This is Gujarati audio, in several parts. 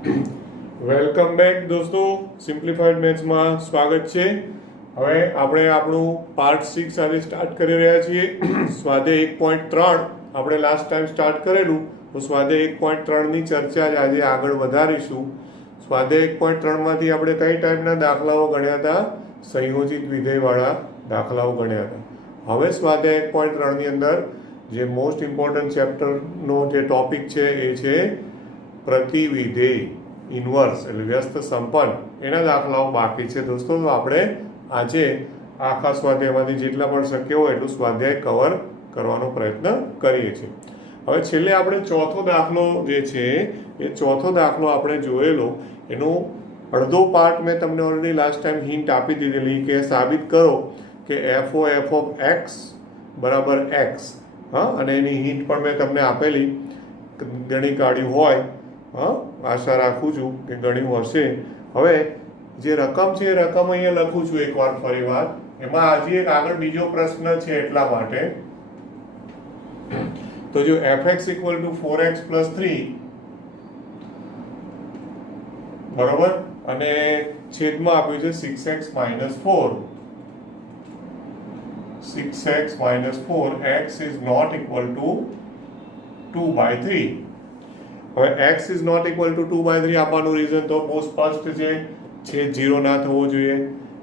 વેલકમ બેક દોસ્તો, સિમ્પ્લિફાઈડ મેથ્સમાં સ્વાગત છે. હવે આપણે આપણું પાર્ટ 6 આજે સ્ટાર્ટ કરી રહ્યા છીએ. સ્વાધ્યાય 1.3 આપણે લાસ્ટ ટાઈમ સ્ટાર્ટ કરેલું, તો સ્વાધ્યાય 1.3 ની ચર્ચા જ આજે આગળ વધારીશું. સ્વાધ્યાય 1.3 માંથી આપણે કઈ ટાઈપના દાખલાઓ ગણ્યા હતા? સંયોજિત વિધેયવાળા દાખલાઓ ગણ્યા હતા. હવે સ્વાધ્યાય 1.3 ની અંદર જે મોસ્ટ ઇમ્પોર્ટન્ટ ચેપ્ટરનો જે ટોપિક છે એ છે પ્રતિવિધેય, ઇન્વર્સ એટલે વ્યસ્ત સંપન્ન. એના દાખલાઓ બાકી છે દોસ્તો. તો આપણે આજે આખા સ્વાધ્યાયમાંથી જેટલા પણ શક્ય હોય એટલું સ્વાધ્યાય કવર કરવાનો પ્રયત્ન કરીએ છીએ. હવે છેલ્લે આપણે ચોથો દાખલો જે છે એ ચોથો દાખલો આપણે જોયેલો, એનો અડધો પાર્ટ મેં તમને ઓલરેડી લાસ્ટ ટાઈમ હિન્ટ આપી દીધેલી કે સાબિત કરો કે એફ ઓફ એક્સ બરાબર એક્સ. હા, અને એની હિન્ટ પણ મેં તમને આપેલી, ગણી કાઢ્યું હોય. હા, આશા રાખું છું કે ગણ્યું હશે. હવે જે રકમ છે એ રકમ અહીંયા લખું છું એકવાર ફરી વાર. એમાં હજી એક આગળ બીજો પ્રશ્ન છે એટલા માટે. તો જો fx equal to 4x plus 3 બરોબર, અને છેદમાં આપ્યું છે 6x minus 4. 6x minus 4, x is not equal to 2/3. હવે x is not equal to 2/3 આપવાનું રીઝન તો બહુ સ્પષ્ટ છે. છેદ 0 ના થવો જોઈએ.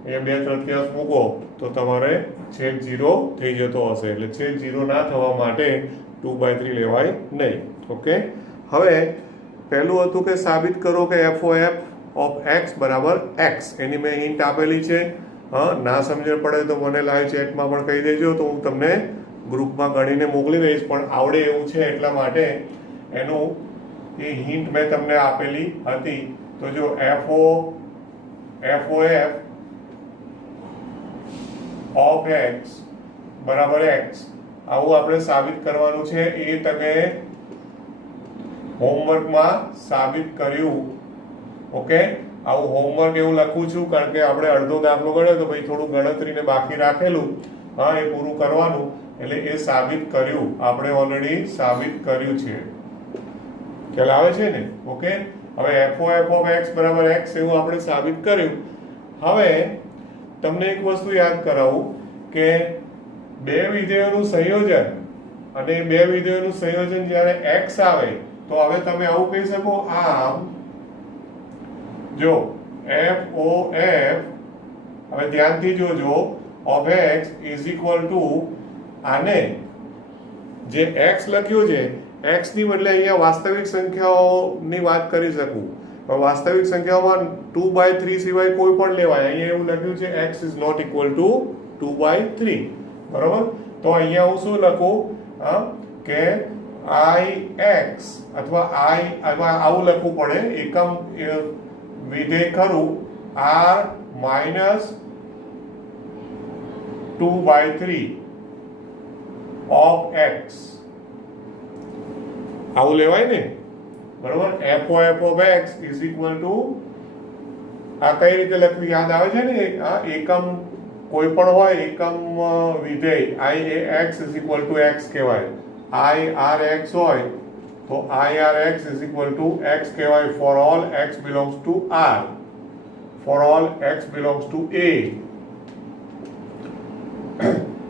એ 2/3 મૂકો તો તમારે છેદ 0 થઈ જતો હશે, એટલે છેદ 0 ના થવા માટે 2/3 લેવાય નહીં. ઓકે, હવે પહેલું હતું કે સાબિત કરો કે f ઓફ x બરાબર x. એની મેં હિન્ટ આપેલી છે. હા, ના સમજણ પડે તો મને લાઈવ ચેટમાં પણ કહી દેજો, તો હું તમને ગ્રુપમાં ગણીને મોકલી દઈશ. પણ આવડે એવું છે એટલા માટે એનું એ હિન્ટ મેં તમને આપેલી હતી. તો જો એફ ઓફ એક્સ બરાબર એક્સ, આવું આપણે સાબિત કરવાનું છે. એ તમે હોમવર્કમાં સાબિત કર્યું. ઓકે, આવું હોમવર્ક એવું લખું છું કારણ કે આપણે અડધો દાખલો ગણ્યો તો ભાઈ થોડું ગણતરીને બાકી રાખેલું. હા, એ પૂરું કરવાનું. એટલે એ સાબિત કર્યું, આપણે ઓલરેડી સાબિત કર્યું છે. ખ્યાલ આવે છે ને? ઓકે, હવે એફ ઓફ એક્સ બરાબર એક્સ એવું આપણે સાબિત કર્યું. હવે તમને એક વસ્તુ યાદ કરાવું કે બે વિધેયોનું સંયોજન, અને બે વિધેયોનું સંયોજન જ્યારે એક્સ આવે તો હવે તમે આવું કહી શકો, આમ જો એફ હવે ધ્યાનથી જોજો, of x is equal to આને જે એક્સ લખ્યું છે, એક્સ ની બદલે અહીંયા વાસ્તવિક સંખ્યાઓની વાત કરી શકું. પણ વાસ્તવિક સંખ્યાઓમાં 2/3 સિવાય કોઈ પણ લેવાય. અહીંયા એવું લખ્યું છે x is not equal to 2/3. બરોબર, તો અહીંયા હું શું લખું કે ix અથવા આવું લખવું પડે, એકમ વિધેય ખરું, r માઇનસ 2/3 ઓફ x. આવું લેવાય ને? બરોબર, f of x is equal to આ કઈ રીતે લખવું યાદ આવે છે ને? આ એકમ કોઈ પણ હોય, એકમ વિધેય i A x is equal to x કહેવાય. i r x હોય તો i r x is equal to x કહેવાય for all x belongs to r, for all x belongs to a.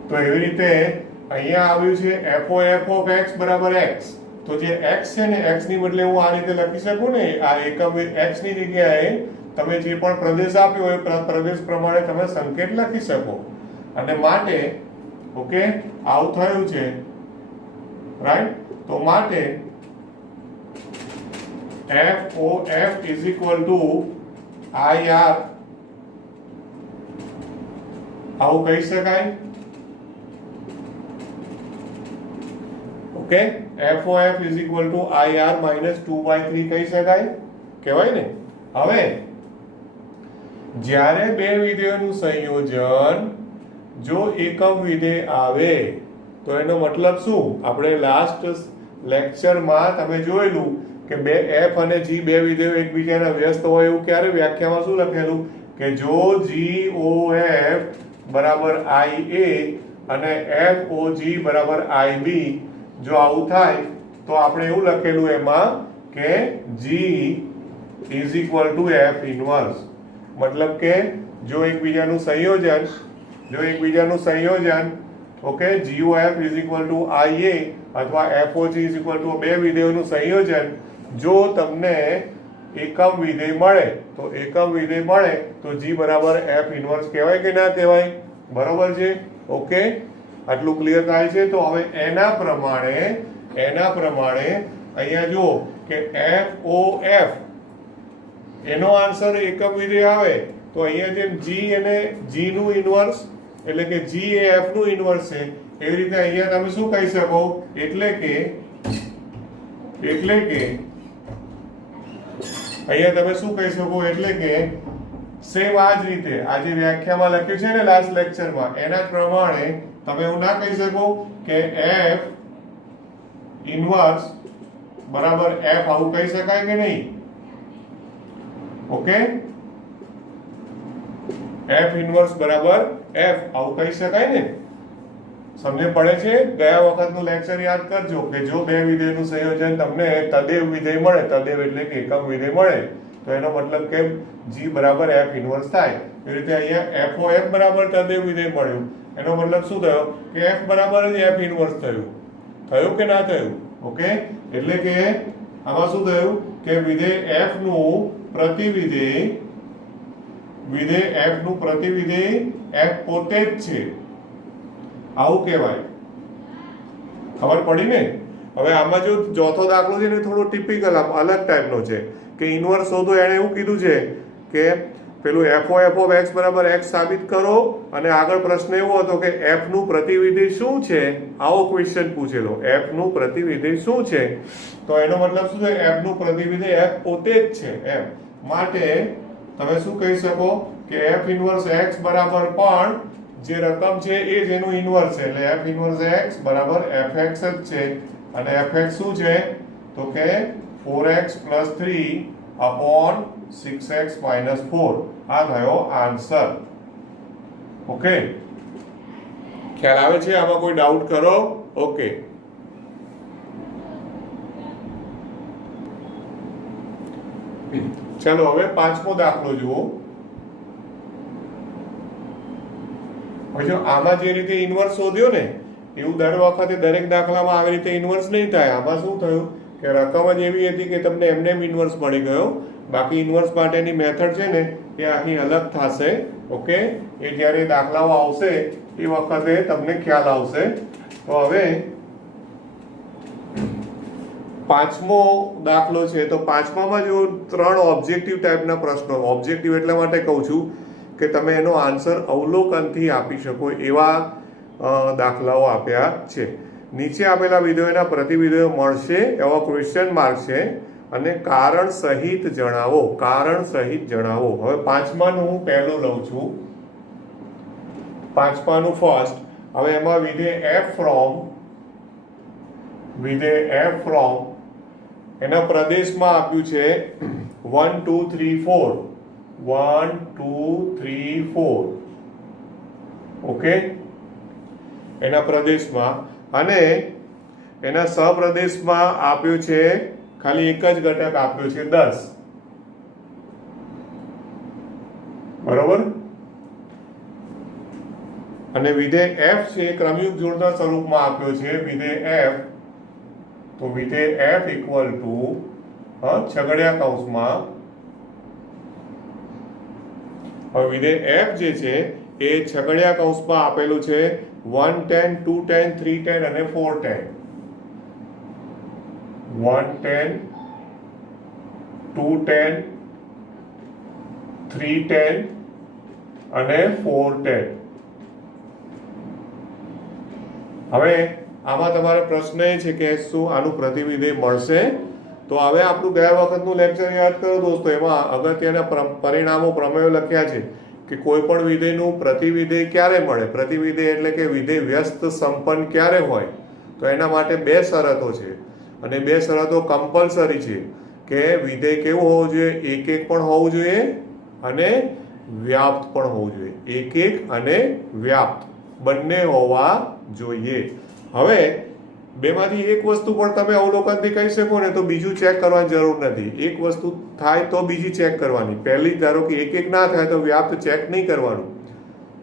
તો એવી રીતે અહીંયા આવ્યું છે f of x બરાબર x. તો જે x છે ને, x ની બદલે હું આ રીતે લખી શકું ને, આ એકમ x ની જગ્યાએ તમે જે પણ પ્રદેશ આપ્યો એ પ્રદેશ પ્રમાણે તમે સંકેત લખી શકો. અને માટે ઓકે, આવું થયું છે, રાઈટ? તો માટે f is equal to ir, આવું કહી શકાય. Okay, f is equal to ir minus 2/3 કહી શકાય, કહેવાય ને? હવે જ્યારે બે વિધેયોનું સંયોજન જો એકમ વિધેય આવે તો એનો મતલબ શું? આપણે લાસ્ટ લેક્ચરમાં તમે જોયેલું કે બે f અને g બે વિધેયો એકબીજાના વ્યસ્ત હોય એવું ક્યારે વ્યાખ્યામાં શું લખેલું કે જો GOF બરાબર IA અને FOG બરાબર IB, જો આવું થાય તો આપણે એવું લખેલું એમાં કે G is equal to f inverse. મતલબ કે જો એકબીજાનું સંયોજન okay GOF is equal to IA અથવા FOG ઇઝ ઇક્વલ ટુ બે વિધેયોનું સંયોજન જો તમને એકમ વિધેય મળે તો G બરાબર F ઇનવર્સ કહેવાય કે ના કહેવાય? બરોબર છે. ઓકે, આટલું ક્લિયર થાય છે. તો હવે એના પ્રમાણે અહીંયા જુઓ કે FOF એનો આન્સર એકમ વિધેય આવે તો અહીંયા જેમ G અને G નું ઇનવર્સ એટલે કે G એ F નું ઇનવર્સ છે એવી રીતે અહીંયા તમે શું કહી શકો એટલે કે અહીંયા તમે શું કહી શકો એટલે કે સેમ આ જ રીતે આ જે વ્યાખ્યામાં લખ્યું છે ને લાસ્ટ લેક્ચરમાં એના પ્રમાણે તમે એવું ના કહી શકો કે F ઇનવર્સ બરાબર F આવું કહી શકાય કે નહીં? ઓકે, F ઇનવર્સ બરાબર F આવું કહી શકાય ને? સમજ પડે છે? ગયા વખતનું લેક્ચર યાદ કરજો કે જો બે વિધેયનું સંયોજન તમને તદેવ વિધેય મળે, તદેવ એટલે કે એકમ વિધેય મળે તો એનો મતલબ કે G બરાબર F ઇનવર્સ થાય. એ રીતે અહીંયા FOF બરાબર તદેવ વિધેય મળ્યું એનો મતલબ શું થયો કે F બરાબર જ F ઇનવર્સ થયું કે ના થયું? ઓકે, એટલે કે આમાં શું થયું કે વિધેય F નું પ્રતિવિધેય F પોતે જ છે આવું કહેવાય. ખબર પડી ને? હવે આમાં જો ચોથો દાખલો છે ને થોડો ટિપિકલ અલગ ટાઈપનો છે કે ઇનવર્સ શોધો. એણે એવું કીધું છે કે પેલું FOF ઓફ x બરાબર x સાબિત કરો અને આગળ પ્રશ્ન એવો હતો કે f નું પ્રતિવિધેય શું છે આવો ક્વેશ્ચન પૂછેલો. f નું પ્રતિવિધેય શું છે તો એનો મતલબ શું છે f નું પ્રતિવિધેય f પોતે જ છે એમ. માટે તમે શું કહી શકો કે f ઇનવર્સ x બરાબર પણ જે રકમ છે એ જ એનું ઇનવર્સ છે એટલે f ઇનવર્સ x બરાબર fx જ છે અને fx શું છે તો કે 4x + 3 upon 6x - 4 આ થયો આન્સર. ઓકે, ખ્યાલ આવે છે? આમાં કોઈ ડાઉટ કરો? ઓકે, ચલો હવે પાંચમો દાખલો જુઓ. જો આમાં જે રીતે ઇનવર્સ શોધ્યો ને એવું દર વખતે દરેક દાખલામાં આવી રીતે ઇનવર્સ નહીં થાય. આમાં શું થયું કે રકમ જ એવી હતી કે તમને એમને ઇનવર્સ મળી ગયો. બાકી ઇનવર્સ માટેની મેથડ છે ને એ આખી અલગ થશે. ઓકે, એ જ્યારે દાખલાઓ આવશે એ વખતે તમને ખ્યાલ આવશે. તો હવે પાંચમો દાખલો છે તો પાંચમામાં જો ત્રણ ઓબ્જેક્ટિવ ટાઈપના પ્રશ્નો. ઓબ્જેક્ટિવ એટલા માટે કહું છું કે તમે એનો આન્સર અવલોકનથી આપી શકો એવા દાખલાઓ આપ્યા છે. નીચે આપેલા વિધેયોના પ્રતિવિધેયો મળશે એવો ક્વેશ્ચન માર્ક છે અને કારણ સહિત જણાવો. હવે પાંચમાનું હું પહેલું લઉં છું. પાંચમાનું ફર્સ્ટ. હવે એમાં વિધેય f from એના પ્રદેશમાં આપ્યું છે 1 2 3 4 1 2 3 4. ઓકે, એના પ્રદેશમાં અને એના સહપ્રદેશમાં આપ્યું છે ખાલી એક જ ઘટક આપ્યો છે 10. બરોબર? અને વિધેય f છે ક્રમયુક્ત જોડના સ્વરૂપમાં આપ્યો છે વિધેય f. તો વિધેય f ઇક્વલ ટુ છગડિયા કૌંસમાં હવે વિધેય f જે છે એ છગડિયા કૌંસમાં આપેલું છે 1 10 2 10 3 10 અને 4 10. 1 10 2 10 3 10 અને 4 10. હવે આમાં તમારો પ્રશ્ન એ છે કે શું આનું પ્રતિવિધેય મળશે? તો હવે આપણું ગયા વખતનું લેક્ચર યાદ કરો દોસ્તો. એમાં અગત્યના પરિણામો પ્રમેયો લખ્યા છે કે કોઈ પણ વિધેયનું પ્રતિવિધેય ક્યારે મળે. પ્રતિવિધેય એટલે કે વિધેય વ્યસ્ત સંપન્ન ક્યારે હોય તો એના માટે બે શરતો છે અને બે શરતો કમ્પલસરી છે કે વિધેય કેવું હોવું જોઈએ? એક પણ હોવું જોઈએ અને વ્યાપ્ત પણ હોવું જોઈએ. એક અને વ્યાપ્ત બંને હોવા જોઈએ. હવે બેમાંથી એક વસ્તુ પણ તમે અવલોકનથી કહી શકો ને તો બીજું ચેક કરવાની જરૂર નથી. એક વસ્તુ થાય તો બીજી ચેક કરવાની. પહેલી ધારો કે એક ના થાય તો વ્યાપ્ત ચેક નહીં કરવાનું.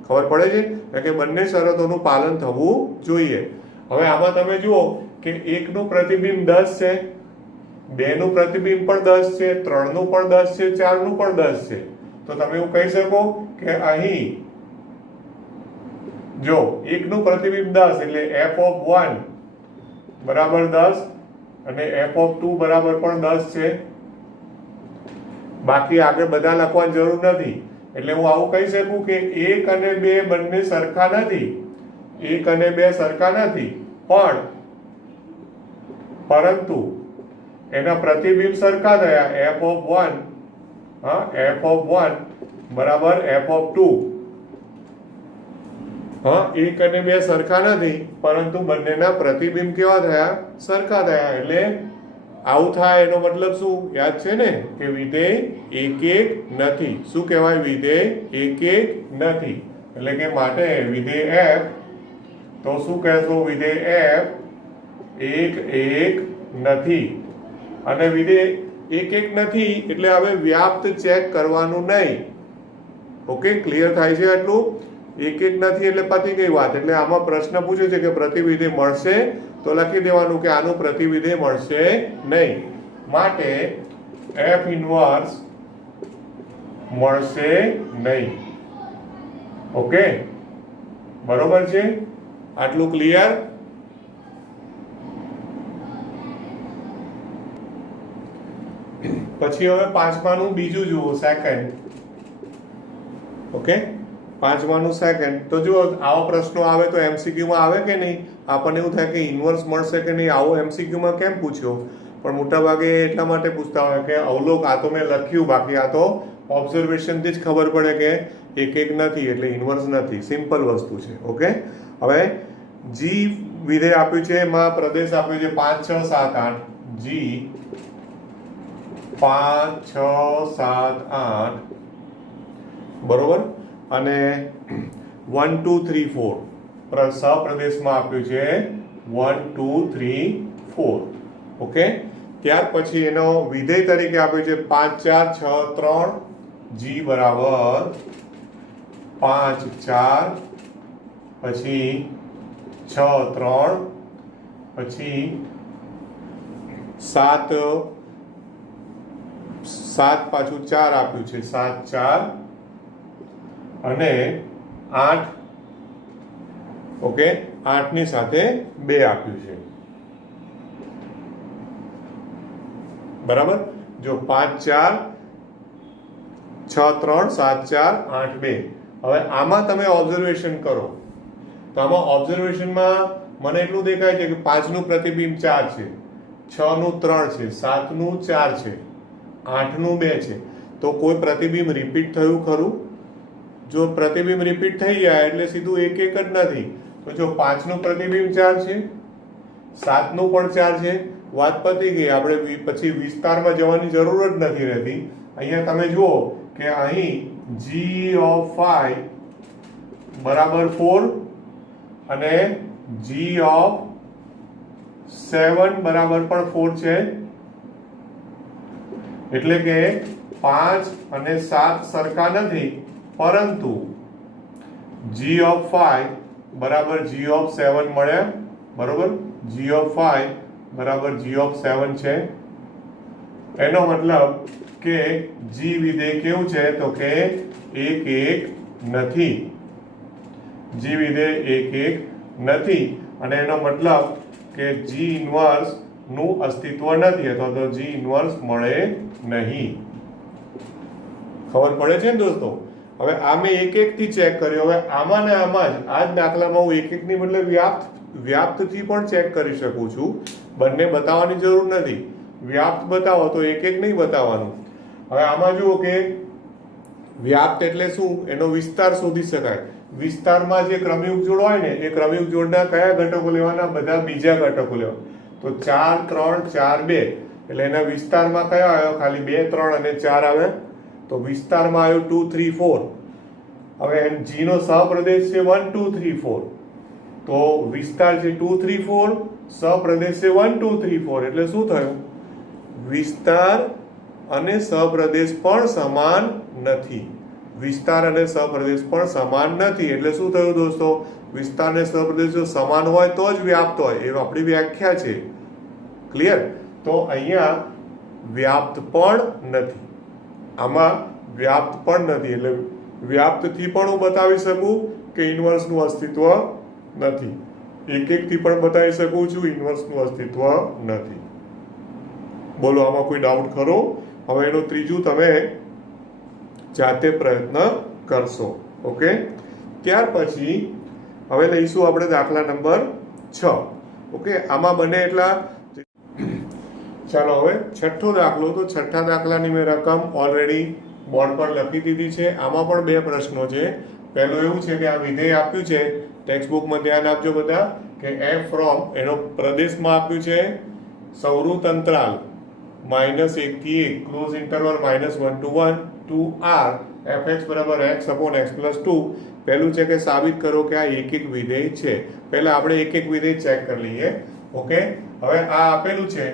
ખબર પડે છે? કારણ કે બંને શરતોનું પાલન થવું જોઈએ. હવે આમાં તમે જુઓ કે 1 નું પ્રતિબિંબ 10 છે, 2 નું પ્રતિબિંબ પણ 10 છે, 3 નું પણ 10 છે, 4 નું પણ 10 છે. તો તમે એવું કહી શકો કે અહીં જો 1 નું પ્રતિબિંબ 10 એટલે f(1) બરાબર 10 અને f(2) બરાબર પણ 10 છે. બાકી આગળ બધા લખવાની જરૂર નથી. એટલે હું આવું કહી શકું કે 1 અને 2 બંને સરખા નથી. 1 અને 2 સરખા નથી, પરંતુ એના પ્રતિબિંબ સરખા થયા. f(1) બરાબર f(2). 1 અને 2 સરખા નથી, પરંતુ બંનેના પ્રતિબિંબ કેવા થયા? સરખા થયા. એટલે આવું થાય એનો મતલબ શું? યાદ છે ને કે વિધેય એક નથી. શું કહેવાય? વિધેય એક નથી. એટલે કે માટે વિધેય f, તો શું કહેશો? વિધેય f એક નથી. અને વિધેય એક નથી એટલે હવે વ્યાપ્ત ચેક કરવાનું નહીં. ઓકે, ક્લિયર થાય છે આટલું? એક નથી એટલે પતી ગઈ વાત. એટલે આમાં પ્રશ્ન પૂછ્યો છે કે પ્રતિવિધેય મળશે, તો લખી દેવાનું કે આનું પ્રતિવિધેય મળશે નહીં. માટે f ઇન્વર્સ મળશે નહીં. ઓકે, બરોબર છે? આટલું ક્લિયર? પછી હવે પાંચમાનું બીજું જુઓ, સેકન્ડ. Okay, પાંચમાનું second. તો જો આવો પ્રશ્નો આવે તો MCQ માં આવે કે નહીં? આપણને એવું થાય કે ઇન્વર્સ મળશે કે નહીં. આવો MCQ માં કેમ પૂછ્યો? પણ મોટા ભાગે એટલા માટે પૂછતા હોય કે અવલોક આ તો મેં લખ્યું, બાકી આ તો ઓબ્ઝર્વેશનથી જ ખબર પડે કે એક નથી એટલે ઇન્વર્સ નથી. સિમ્પલ વસ્તુ છે. ઓકે, હવે જી વિધેય આપ્યું છે, એમાં પ્રદેશ આપ્યો છે 5 6 7 8. જી 5 6 7 8 બરોબર. અને 1 2 3 4 સપ્રદેશમાં આપ્યું છે 1 2 3 4. ઓકે, ત્યાર પછી એનો વિધેય તરીકે આપ્યું છે 5 4 6 3. જી બરાબર 5 4 પછી 6 3 પછી 7 પાછું 4 આપ્યું છે 7 4 અને 8. ઓકે, 8 ની સાથે 2 આપ્યું છે. બરાબર. જો 5 4 6 3 7 4 8 2. હવે આમાં તમે ઓબ્ઝર્વેશન કરો તો આમાં ઓબ્ઝર્વેશનમાં મને એટલું દેખાય છે કે 5 નું પ્રતિબિંબ 4 છે, 6 નું 3 છે, 7 નું 4 છે, 8 નું 2 છે. તો કોઈ પ્રતિબિંબ રિપીટ થયું ખરું? જો પ્રતિબિંબ રિપીટ થઈ જાય એટલે સીધું એક જ નથી. તો જો 5 નું પ્રતિબિંબ 4 છે, 7 નું પણ 4 છે, વાત પતી ગઈ. આપણે પછી વિસ્તારમાં જવાની જરૂર જ નથી રહેતી. અહીંયા તમે જુઓ કે અહીં g of 5 બરાબર 4 અને g of 7 બરાબર પણ 4 છે. એટલે કે 5 અને 7 સરખા નથી, પરંતુ g of 5 બરાબર g of 7 મળ્યા. બરોબર, g of 5 બરાબર g of 7 છે. એનો મતલબ કે g વિધેય કેવું છે? તો કે એક નથી. g વિધેય એક નથી અને એનો મતલબ કે g ઇન્વર્સ નું અસ્તિત્વ નથી, અથવા તો g ઇન્વર્સ મળે નહીં. ખબર પડે છે ને દોસ્તો? હવે આ મેં એક થી ચેક કર્યો. હવે આમાં ને આમાં જ આ જ દાખલામાં હું એક ની બદલે વ્યાપ્તથી પણ ચેક કરી શકું છું. બંને બતાવવાની જરૂર નથી. વ્યાપ્ત બતાવો તો એક નહીં બતાવવાનું. હવે આમાં જુઓ કે વ્યાપ્ત એટલે શું? એનો વિસ્તાર શોધી શકાય. વિસ્તારમાં જે ક્રમયુગ જોડ હોય ને એ ક્રમયુગ જોડના કયા ઘટકો લેવાના? બધા બીજા ઘટકો લેવા. તો 4 3 4 2 એટલે એના વિસ્તારમાં કયો આવ્યો? ખાલી 2 3 અને 4 આવે. તો વિસ્તારમાં આવ્યો 2 3 4. હવે g નો સહપ્રદેશ છે 1 2 3 4. તો વિસ્તાર છે 2 3 4 સપ્રદેશ છે 1 2 3 4 એટલે શું થયું? વિસ્તાર અને સપ્રદેશ પણ સમાન નથી. વિસ્તાર અને સપ્રદેશ પણ સમાન નથી એટલે શું થયું દોસ્તો? વિસ્તાર અને સપ્રદેશ જો સમાન હોય તો જ વ્યાપ્ત હોય, એ આપણી વ્યાખ્યા છે. ક્લિયર? તો અહીંયા વ્યાપ્ત પણ નથી, આમાં વ્યાપ્ત પણ નથી એટલે વ્યાપ્તથી પણ હું બતાવી શકું કે ઇન્વર્સનું અસ્તિત્વ નથી. એકથી પણ બતાવી શકું છું ઇન્વર્સનું અસ્તિત્વ નથી. બોલો, આમાં કોઈ ડાઉટ ખરો? હવે એનું ત્રીજું તમે જાતે પ્રયત્ન કરશો. ઓકે, ત્યાર પછી હવે લઈશું આપણે દાખલા નંબર 6. ઓકે, આમાં બને એટલા. ચાલો હવે છઠ્ઠો દાખલો. તો છઠ્ઠા દાખલાની મેં રકમ ઓલરેડી બોર્ડ પર લખી દીધી છે. આમાં પણ બે પ્રશ્નો છે. પહેલું એવું છે કે આ વિધેય આપ્યું છે, ટેક્સ્ટ બુકમાં ધ્યાન આપજો બધા, કે f ફ્રોમ એનો પ્રદેશમાં આપ્યું છે સૌરુત અંતરાલ -1 થી 1 close interval -1 to 1 to r fx બરાબર x upon x plus 2. પહેલું છે કે સાબિત કરો કે આ એક એક વિધેય છે. પહેલા આપણે એક એક વિધેય ચેક કરી લઈએ. ઓકે, હવે આ આપેલું છે.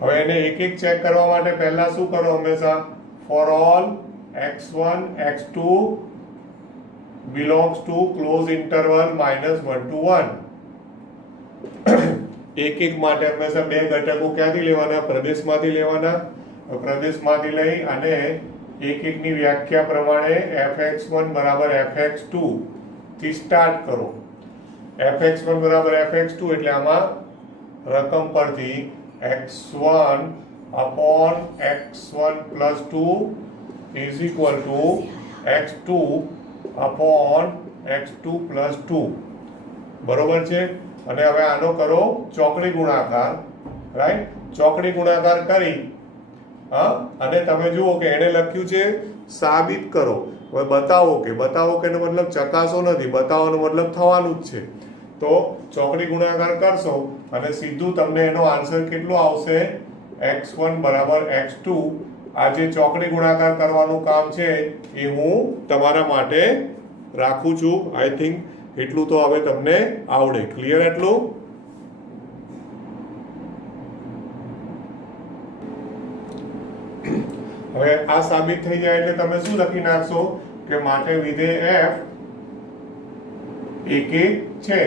હવે એને એક એક ચેક કરવા માટે પહેલા શું કરો? હંમેશા for all x1 x2 belongs to close interval -1 to 1. એક એક માટે હંમેશા બે ઘટકો ક્યાંથી લેવાના? પ્રદેશમાંથી લેવાના. પ્રદેશમાંથી લઈ અને એક એકની વ્યાખ્યા પ્રમાણે fx1 બરાબર fx2 થી સ્ટાર્ટ કરો. fx1 બરાબર fx2 એટલે આમાં રકમ પરથી x1 upon x1 plus 2 is equal to x2 upon x2 plus 2. બરોબર છે? અને હવે આનો કરો ચોકડી ગુણાકાર. રાઈટ? ચોકડી ગુણાકાર કરી અને તમે જુઓ કે એને લખ્યું છે સાબિત કરો. હવે બતાવો કે એનો મતલબ ચકાસો નથી, બતાવવાનો મતલબ થવાનું જ છે. તો ચોકડી ગુણાકાર કરશો અને સીધું તમને એનો આન્સર કેટલો આવશે? x1 બરાબર x2. આ જે ચોકડી ગુણાકાર કરવાનું કામ છે એ હું તમારા માટે રાખું છું. આઈ થિંક એટલું તો હવે તમને આવડે. ક્લિયર એટલું? હવે આ સાબિત થઈ જાય એટલે તમે શું લખી નાખશો કે માટે વિધેય f એક એક છે.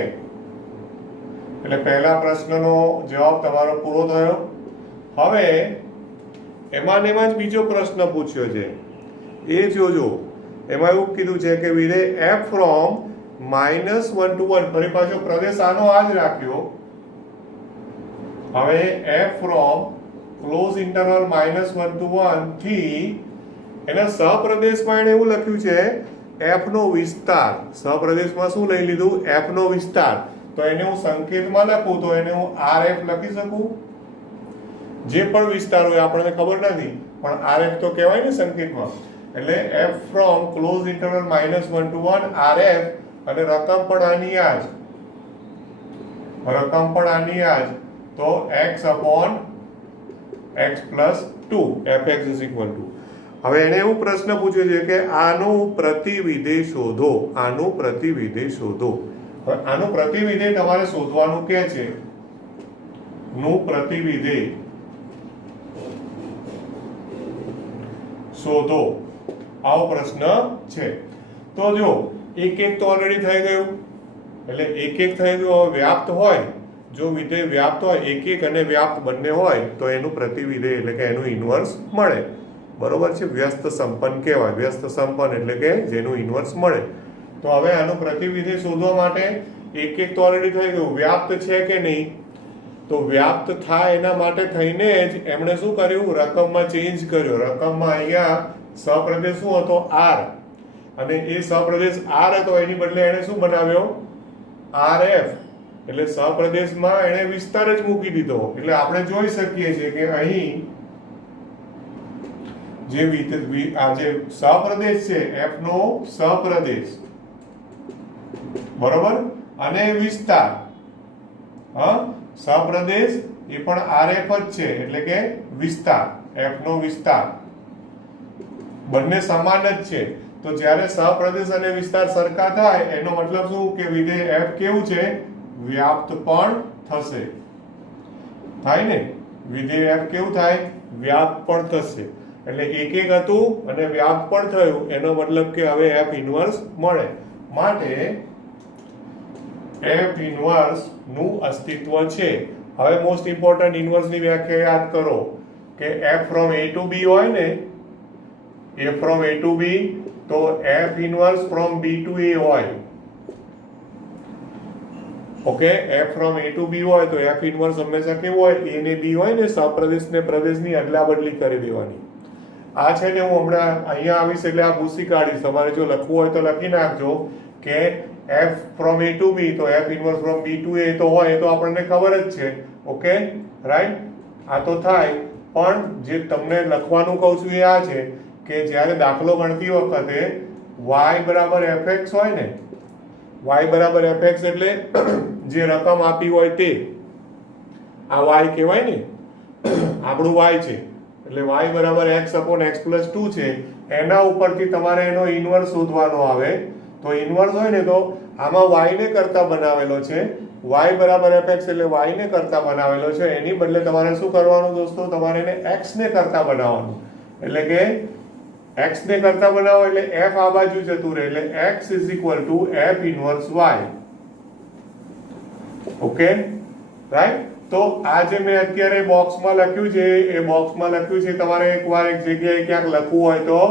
એટલે પહેલા પ્રશ્નનો જવાબ તમારો પૂરો થયો. હવે એમાં જ બીજો પ્રશ્ન પૂછ્યો છે, એ જોજો. એમાં એવું કીધું છે કે વિધેય f ફ્રોમ -1 to 1. ફરી પાછો પ્રદેશ આનો આ જ રાખ્યો. હવે f from close interval -1 to 1 થી એના સપ્રદેશમાં એને એવું લખ્યું છે f નો વિસ્તાર. સપ્રદેશમાં શું લઈ લીધું? f નો વિસ્તાર. તો એને હું સંકેતમાં લખું તો એને હું rf લખી શકું. જે પણ વિસ્તાર હોય આપણને ખબર નથી, પણ rf તો કહેવાય ને સંકેતમાં. એટલે f from close interval -1 to 1 rf. અને રકમ પણ આની આ જ. તો x upon x plus 2 fx is equal to. હવે એને એવું પ્રશ્ન પૂછ્યો છે કે આનું પ્રતિવિધેય શોધો. આનું પ્રતિવિધેય શોધો. હવે આનું પ્રતિવિધેય તમારે શોધવાનું કે છે. નું પ્રતિવિધેય શોધો, આવો પ્રશ્ન છે. તો જો એક એક તો ઓલરેડી થઈ ગયું. એટલે એક એક થઈ ગયું. હવે વ્યાપ્ત હોય, જો વિધેય વ્યાપ્ત હોય, એક એક અને વ્યાપ્ત બંને હોય તો એનું પ્રતિવિધેય એટલે કે એનું ઇન્વર્સ મળે. બરોબર છે? વ્યસ્ત સંપન્ન કહેવાય. વ્યસ્ત સંપન્ન એટલે કે જેનું ઇન્વર્સ મળે. તો હવે આનું પ્રતિવિધેય શોધવા માટે એક એક તો ઓલરેડી થઈ ગયું. વ્યાપ્ત છે કે નહીં? તો વ્યાપ્ત થાય એના માટે થઈને જ એમણે શું કર્યું? રકમમાં ચેન્જ કર્યો. રકમમાં અહીંયા સપ્રદેશ શું હતો? r. અને એ સપ્રદેશ r હતો, એની બદલે એને શું બનાવ્યો? rf. એટલે સપ્રદેશમાં એને વિસ્તાર જ મૂકી દીધો. એટલે આપણે જોઈ શકીએ છીએ કે અહીં જે આ જે સપ્રદેશ છે f નો સપ્રદેશ, બરોબર, અને વિસ્તાર, સપ્રદેશ એ પણ rf જ છે. એટલે કે વિસ્તાર, f નો વિસ્તાર બંને સમાન જ છે. તો જ્યારે સપ્રદેશ અને વિસ્તાર સરખા થાય એનો મતલબ શું કે વિધેય f કેવું છે? વ્યાપ્ત પણ થશે. થાય ને, વિધેય f કેવું થાય? વ્યાપ્ત પણ થશે. એટલે એક હતું અને વ્યાપ્ત પણ થયું, એનો મતલબ કે હવે f ઇન્વર્સ મળે. માટે f ઇન્વર્સ નું અસ્તિત્વ છે. હવે મોસ્ટ ઇમ્પોર્ટન્ટ ઇન્વર્સ ની વ્યાખ્યા યાદ કરો કે f from a to b હોય ને, a from a to b, તો f inverse from b to a હોય. Okay, f from a to b હોય તો f ઇન્વર્સ હંમેશા કેવું હોય? a ને b હોય ને, સપ્રદેશ ને પ્રદેશની અદલા બદલી કરી દેવાની. આ છે ને, હું હમણાં અહીંયા આવીશ એટલે આ ભૂસી કાઢીશ. તમારે જો લખવું હોય તો લખી નાખજો કે f from a to b, તો f inverse from b to a તો હોય, એ તો આપણને ખબર જ છે. Okay, right? આ તો થાય. પણ જે તમને લખવાનું કહું છું એ આ છે કે જ્યારે દાખલો ગણતી વખતે y બરાબર fx હોય ને, y બરાબર fx એટલે જે રકમ આપી હોય તે, આ y કહેવાય ને, આપણું y છે એટલે y બરાબર x upon x plus 2 છે. એના ઉપરથી તમારે એનો ઇન્વર્સ શોધવાનો આવે. તો ઇન્વર્સ હોય ને તો આમાં y ને કરતા બનાવેલો છે, y બરાબર fx એટલે y ને કરતા બનાવેલો છે. એની બદલે તમારે શું કરવાનું દોસ્તો? તમારે એને x ને કરતા બનાવવાનું. એટલે કે x ને કરતા બનાવો એટલે f આ બાજુ જતું રહે, એટલે x is equal to f inverse y. Okay, right? તો આ જે મેં અત્યારે બોક્સમાં લખ્યું છે, એ બોક્સમાં લખ્યું છે, તમારે એકવાર એક જગ્યાએ ક્યાંક લખવું હોય તો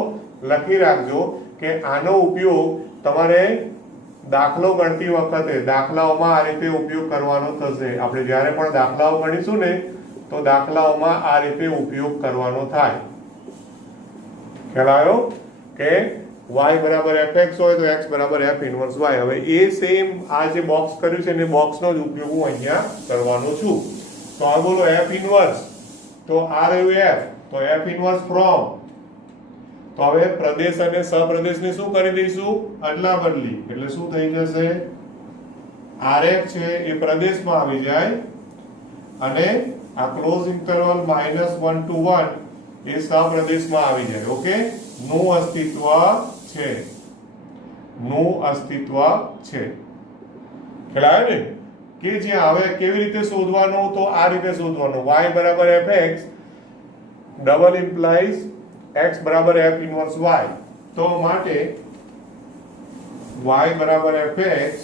લખી રાખજો કે આનો ઉપયોગ તમારે દાખલો ગણતી વખતે દાખલાઓમાં આ રીતે ઉપયોગ કરવાનો થશે. આપણે જ્યારે પણ દાખલાઓ ગણીશું ને તો દાખલાઓમાં આ રીતે ઉપયોગ કરવાનો થાય. ખ્યાલ આવ્યો કે y બરાબર fx હોય તો x બરાબર f ઇન્વર્સ y. હવે એ સેમ આ જે બોક્સ કર્યું છે ને, બોક્સનો જ ઉપયોગ હું અહીંયા કરવાનો છું. તો આ બોલો f ઇન્વર્સ, તો આ રહ્યું f, તો f ઇન્વર્સ ફ્રોમ, તો હવે પ્રદેશ અને સપ્રદેશને શું કરી દઈશું? અદલા બદલી. એટલે શું થઈ જશે? rf છે એ પ્રદેશમાં આવી જાય અને આ ક્લોઝ ઇન્ટરવલ -1 to 1 એ સપ્રદેશમાં આવી જાય. ઓકે, નું અસ્તિત્વ છે, નું અસ્તિત્વ છે. ખ્યાલ ને કે જ્યાં હવે કેવી રીતે શોધવાનું? તો આ રીતે શોધવાનું. y બરાબર fx ડબલ ઇમ્પ્લાઇઝ x બરાબર f ઇન્વર્સ y. તો માટે y બરાબર fx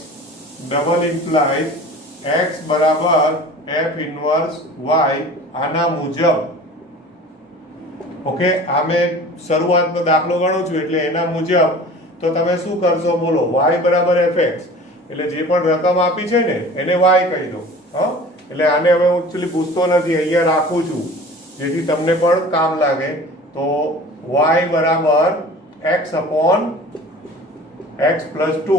ડબલ ઇમ્પ્લાઇઝ x બરાબર f ઇન્વર્સ y આના મુજબ. ઓકે, આ મેં શરૂઆતનો દાખલો ગણું છું એટલે એના મુજબ. તો તમે શું કરશો બોલો? y બરાબર fx એટલે જે પણ રકમ આપી છે ને એને y કહી દો. હા, એટલે આને હવે હું એકચ્યુઅલી પૂછતો નથી, અહીંયા રાખું છું જેથી તમને પણ કામ લાગે. તો y બરાબર x upon x plus 2.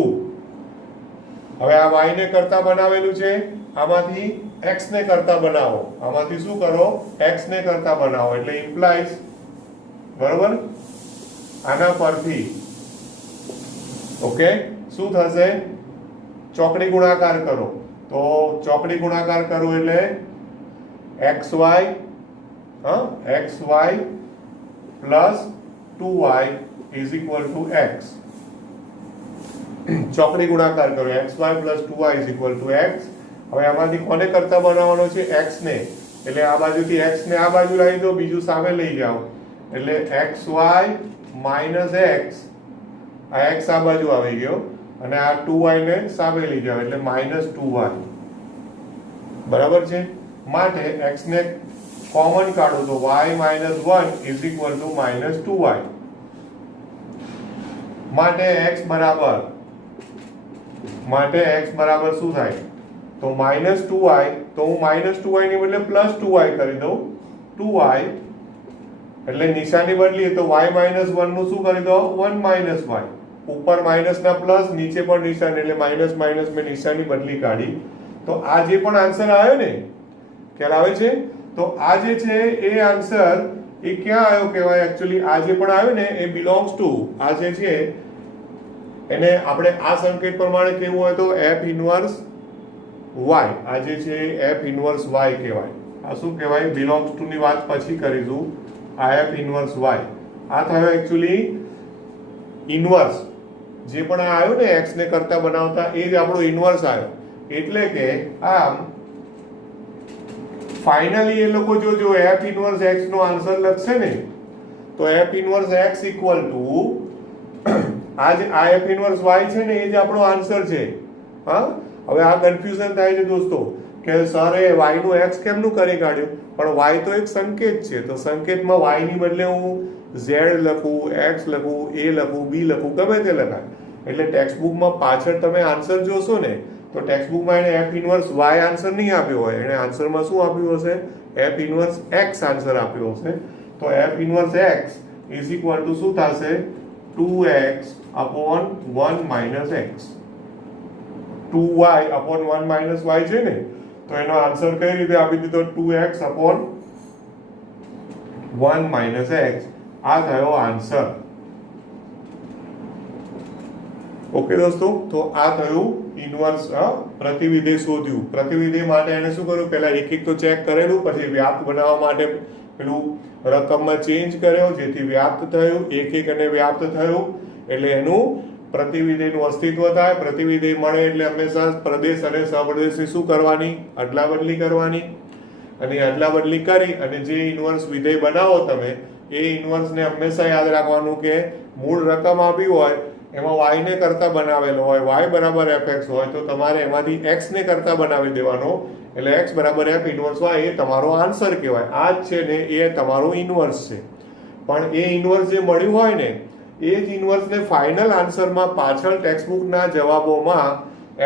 હવે આ y ને કરતા બનાવેલું છે, આમાંથી x ને કરતા બનાવો. આમાંથી શું કરો? x ને કરતા બનાવો. એટલે ઇમ્પ્લાઇઝ, બરોબર, આના પરથી ઓકે શું થશે? ચોકડી ગુણાકાર કરો. તો ચોકડી ગુણાકાર કરો એટલે xy, xy plus 2y is equal to x. ચોકડી ગુણાકાર કરો, xy plus 2y is equal to x. હવે આમાંથી કોને કરતા બનાવવાનો છે? x ને. એટલે આ બાજુથી x ને આ બાજુ લાવી દો, બીજું સામે લઈ જાઓ. એટલે xy માઇનસ x, આ x આ બાજુ આવી ગયો અને આ 2y ને સામે લઈ જાઓ એટલે માઇનસ 2y. બરાબર છે? માટે x ને કોમન કાઢો તો y minus 1 is equal to minus 2y. માટે x બરાબર શું થાય? તો માઇનસ 2y. તો હું માઇનસ 2y ની બદલે પ્લસ 2y કરી દઉં. 2y એટલે નિશાની બદલીએ તો y માઇનસ 1 નું શું કરી દો? 1 માઇનસ y. ઉપર માઇનસ ના પ્લસ, નીચે પણ નિશાની, એટલે માઇનસ માઇનસ મેં નિશાની બદલી કાઢી. તો આ જે પણ આન્સર આવ્યો ને, ખ્યાલ આવે છે? તો આ જે છે એ આન્સર એ ક્યાં આવ્યો કહેવાય? એકચ્યુઅલી આ જે પણ આવ્યો ને એ બિલોંગ્સ ટુ, આ જે છે એને આપણે આ સંકેત પ્રમાણે કેવું હોય તો f ઇન્વર્સ y. આ જે છે f ઇન્વર્સ y કહેવાય. આ શું કહેવાય? બિલોંગ્સ ટુ ની વાત પછી કરીશું. આ f ઇન્વર્સ y આ થયો એકચ્યુઅલી ઇન્વર્સ. જે પણ આ આવ્યો ને x ને કરતા બનાવતા, એ જ આપણો ઇન્વર્સ આવ્યો. એટલે કે આમ ફાઇનલી એ લોકો જો f ઇન્વર્સ x નો આન્સર લખશે ને તો f inverse x equal to આ f ઇન્વર્સ y છે ને એ જ આપણો આન્સર છે. હા, હવે આ કન્ફ્યુઝન થાય છે દોસ્તો કે સર એ y નું x કેમનું કરી કાઢ્યું, પણ y તો એક સંકેત છે, તો સંકેતમાં y ની બદલે હું z લખું, x લખું, a લખું, b લખું, ગમે તે લખાય. એટલે ટેક્સ્ટ બુકમાં પાછળ તમે આન્સર જોશો ને તો ટેક્સ્ટ બુકમાં એને f ઇન્વર્સ y આન્સર નહીં આપ્યો હોય, એને આન્સરમાં શું આપ્યું હશે, f ઇન્વર્સ x આન્સર આપ્યો હશે. તો f inverse x is equal to શું થશે, 2x upon 1 minus x. 2y upon 1 minus y છે ને, તો એનો આન્સર કઈ રીતે આપી દીધો, 2x upon 1 minus x. આ થયો આન્સર. ઓકે દોસ્તો, તો આ થયું ઇન્વર્સ પ્રતિવિધેય શોધ્યું. પ્રતિવિધેય માટે એને શું કર્યું, પહેલા એક એક તો ચેક કરેલું, પછી વ્યાપ્ત બનાવવા માટે પેલું રકમમાં ચેન્જ કર્યો જેથી વ્યાપ્ત થયું, એક એક અને વ્યાપ્ત થયું, એટલે એનું પ્રતિવિધેયનું અસ્તિત્વ થાય. પ્રતિવિધેય મળે એટલે હંમેશા પ્રદેશ અને સહપ્રદેશની શું કરવાની, અદલા બદલી કરવાની, અને અદલા બદલી કરી અને જે ઇન્વર્સ વિધેય બનાવો તમે એ ઇન્વર્સને હંમેશા યાદ રાખવાનું કે મૂળ રકમ આપી હોય એમાં y ને કરતા બનાવેલો હોય, y બરાબર fx હોય તો તમારે એમાંથી x ને કરતા બનાવી દેવાનો, એટલે x બરાબર f ઇન્વર્સ y એ તમારો આન્સર કહેવાય. આ જ છે ને એ તમારો ઇન્વર્સ છે. પણ એ ઇન્વર્સ જે મળ્યું હોય ને એ જ ઇન્વર્સને ફાઇનલ આન્સરમાં પાછળ ટેક્સ્ટ બુકના જવાબોમાં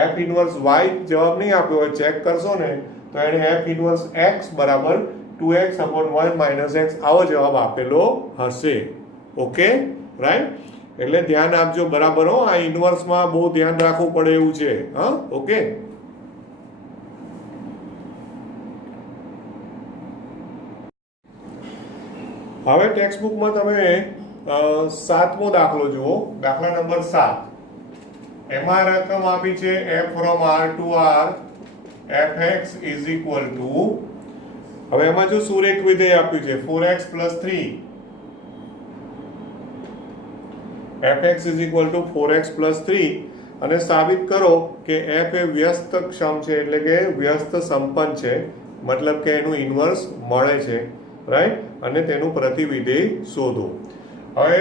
f ઇન્વર્સ y જવાબ નહીં આપ્યો હોય, ચેક કરશો ને તો એને f ઇન્વર્સ x બરાબર 2x upon 1 minus x આવો જવાબ આપેલો હશે. Okay, right? એટલે ધ્યાન આપજો બરાબર હો, આ ઇન્વર્સમાં બહુ ધ્યાન રાખવું પડે એવું છે. હા, ઓકે. હવે ટેક્સ્ટ બુકમાં તમે સાતમો દાખલો જુઓ, દાખલા નંબર 7. એમાં રકમ આપી છે f from r to r fx is equal to, હવે એમાં જો સુરેખ વિધેય આપ્યું છે 4x plus 3, fx is equal to 4x plus 3, અને સાબિત કરો કે f એ વ્યસ્તક્ષમ છે, એટલે કે વ્યસ્ત સંપન્ન છે, મતલબ કે એનું ઇન્વર્સ મળે છે, રાઈટ? અને તેનું પ્રતિવિધેય શોધો. હવે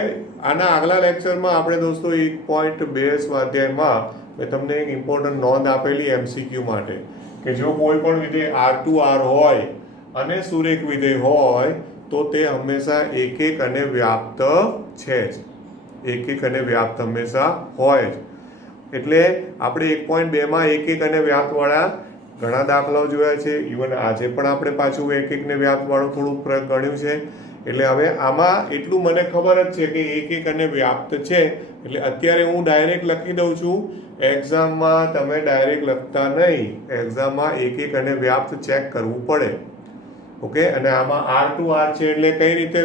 આના આગલા લેક્ચરમાં આપણે દોસ્તો 1.2 સ્વાધ્યાયમાં મેં તમને એક ઇમ્પોર્ટન્ટ નોંધ આપેલી MCQ માટે કે જો કોઈ પણ વિધેય r to r હોય અને સુરેખ વિધેય હોય તો તે હંમેશા એક એક અને વ્યાપ્ત છે જ, એક એક અને વ્યાપ્ત હંમેશા હોય જ. એટલે આપણે 1.2 માં એક એક અને વ્યાપ્ત વાળા ઘણા દાખલાઓ જોયા છે, ઇવન આજે પણ આપણે પાછું એક એક ને વ્યાપ્ત વાળું થોડું ગણ્યું છે. એટલે હવે આમાં એટલું મને ખબર જ છે કે એક એક અને વ્યાપ્ત છે, એટલે અત્યારે હું ડાયરેક્ટ લખી દઉં છું. એક્ઝામમાં તમે ડાયરેક્ટ લખતા નહીં, એક્ઝામમાં એક એક અને વ્યાપ્ત ચેક કરવું પડે. ઓકે, અને આમાં r to r છે એટલે કઈ રીતે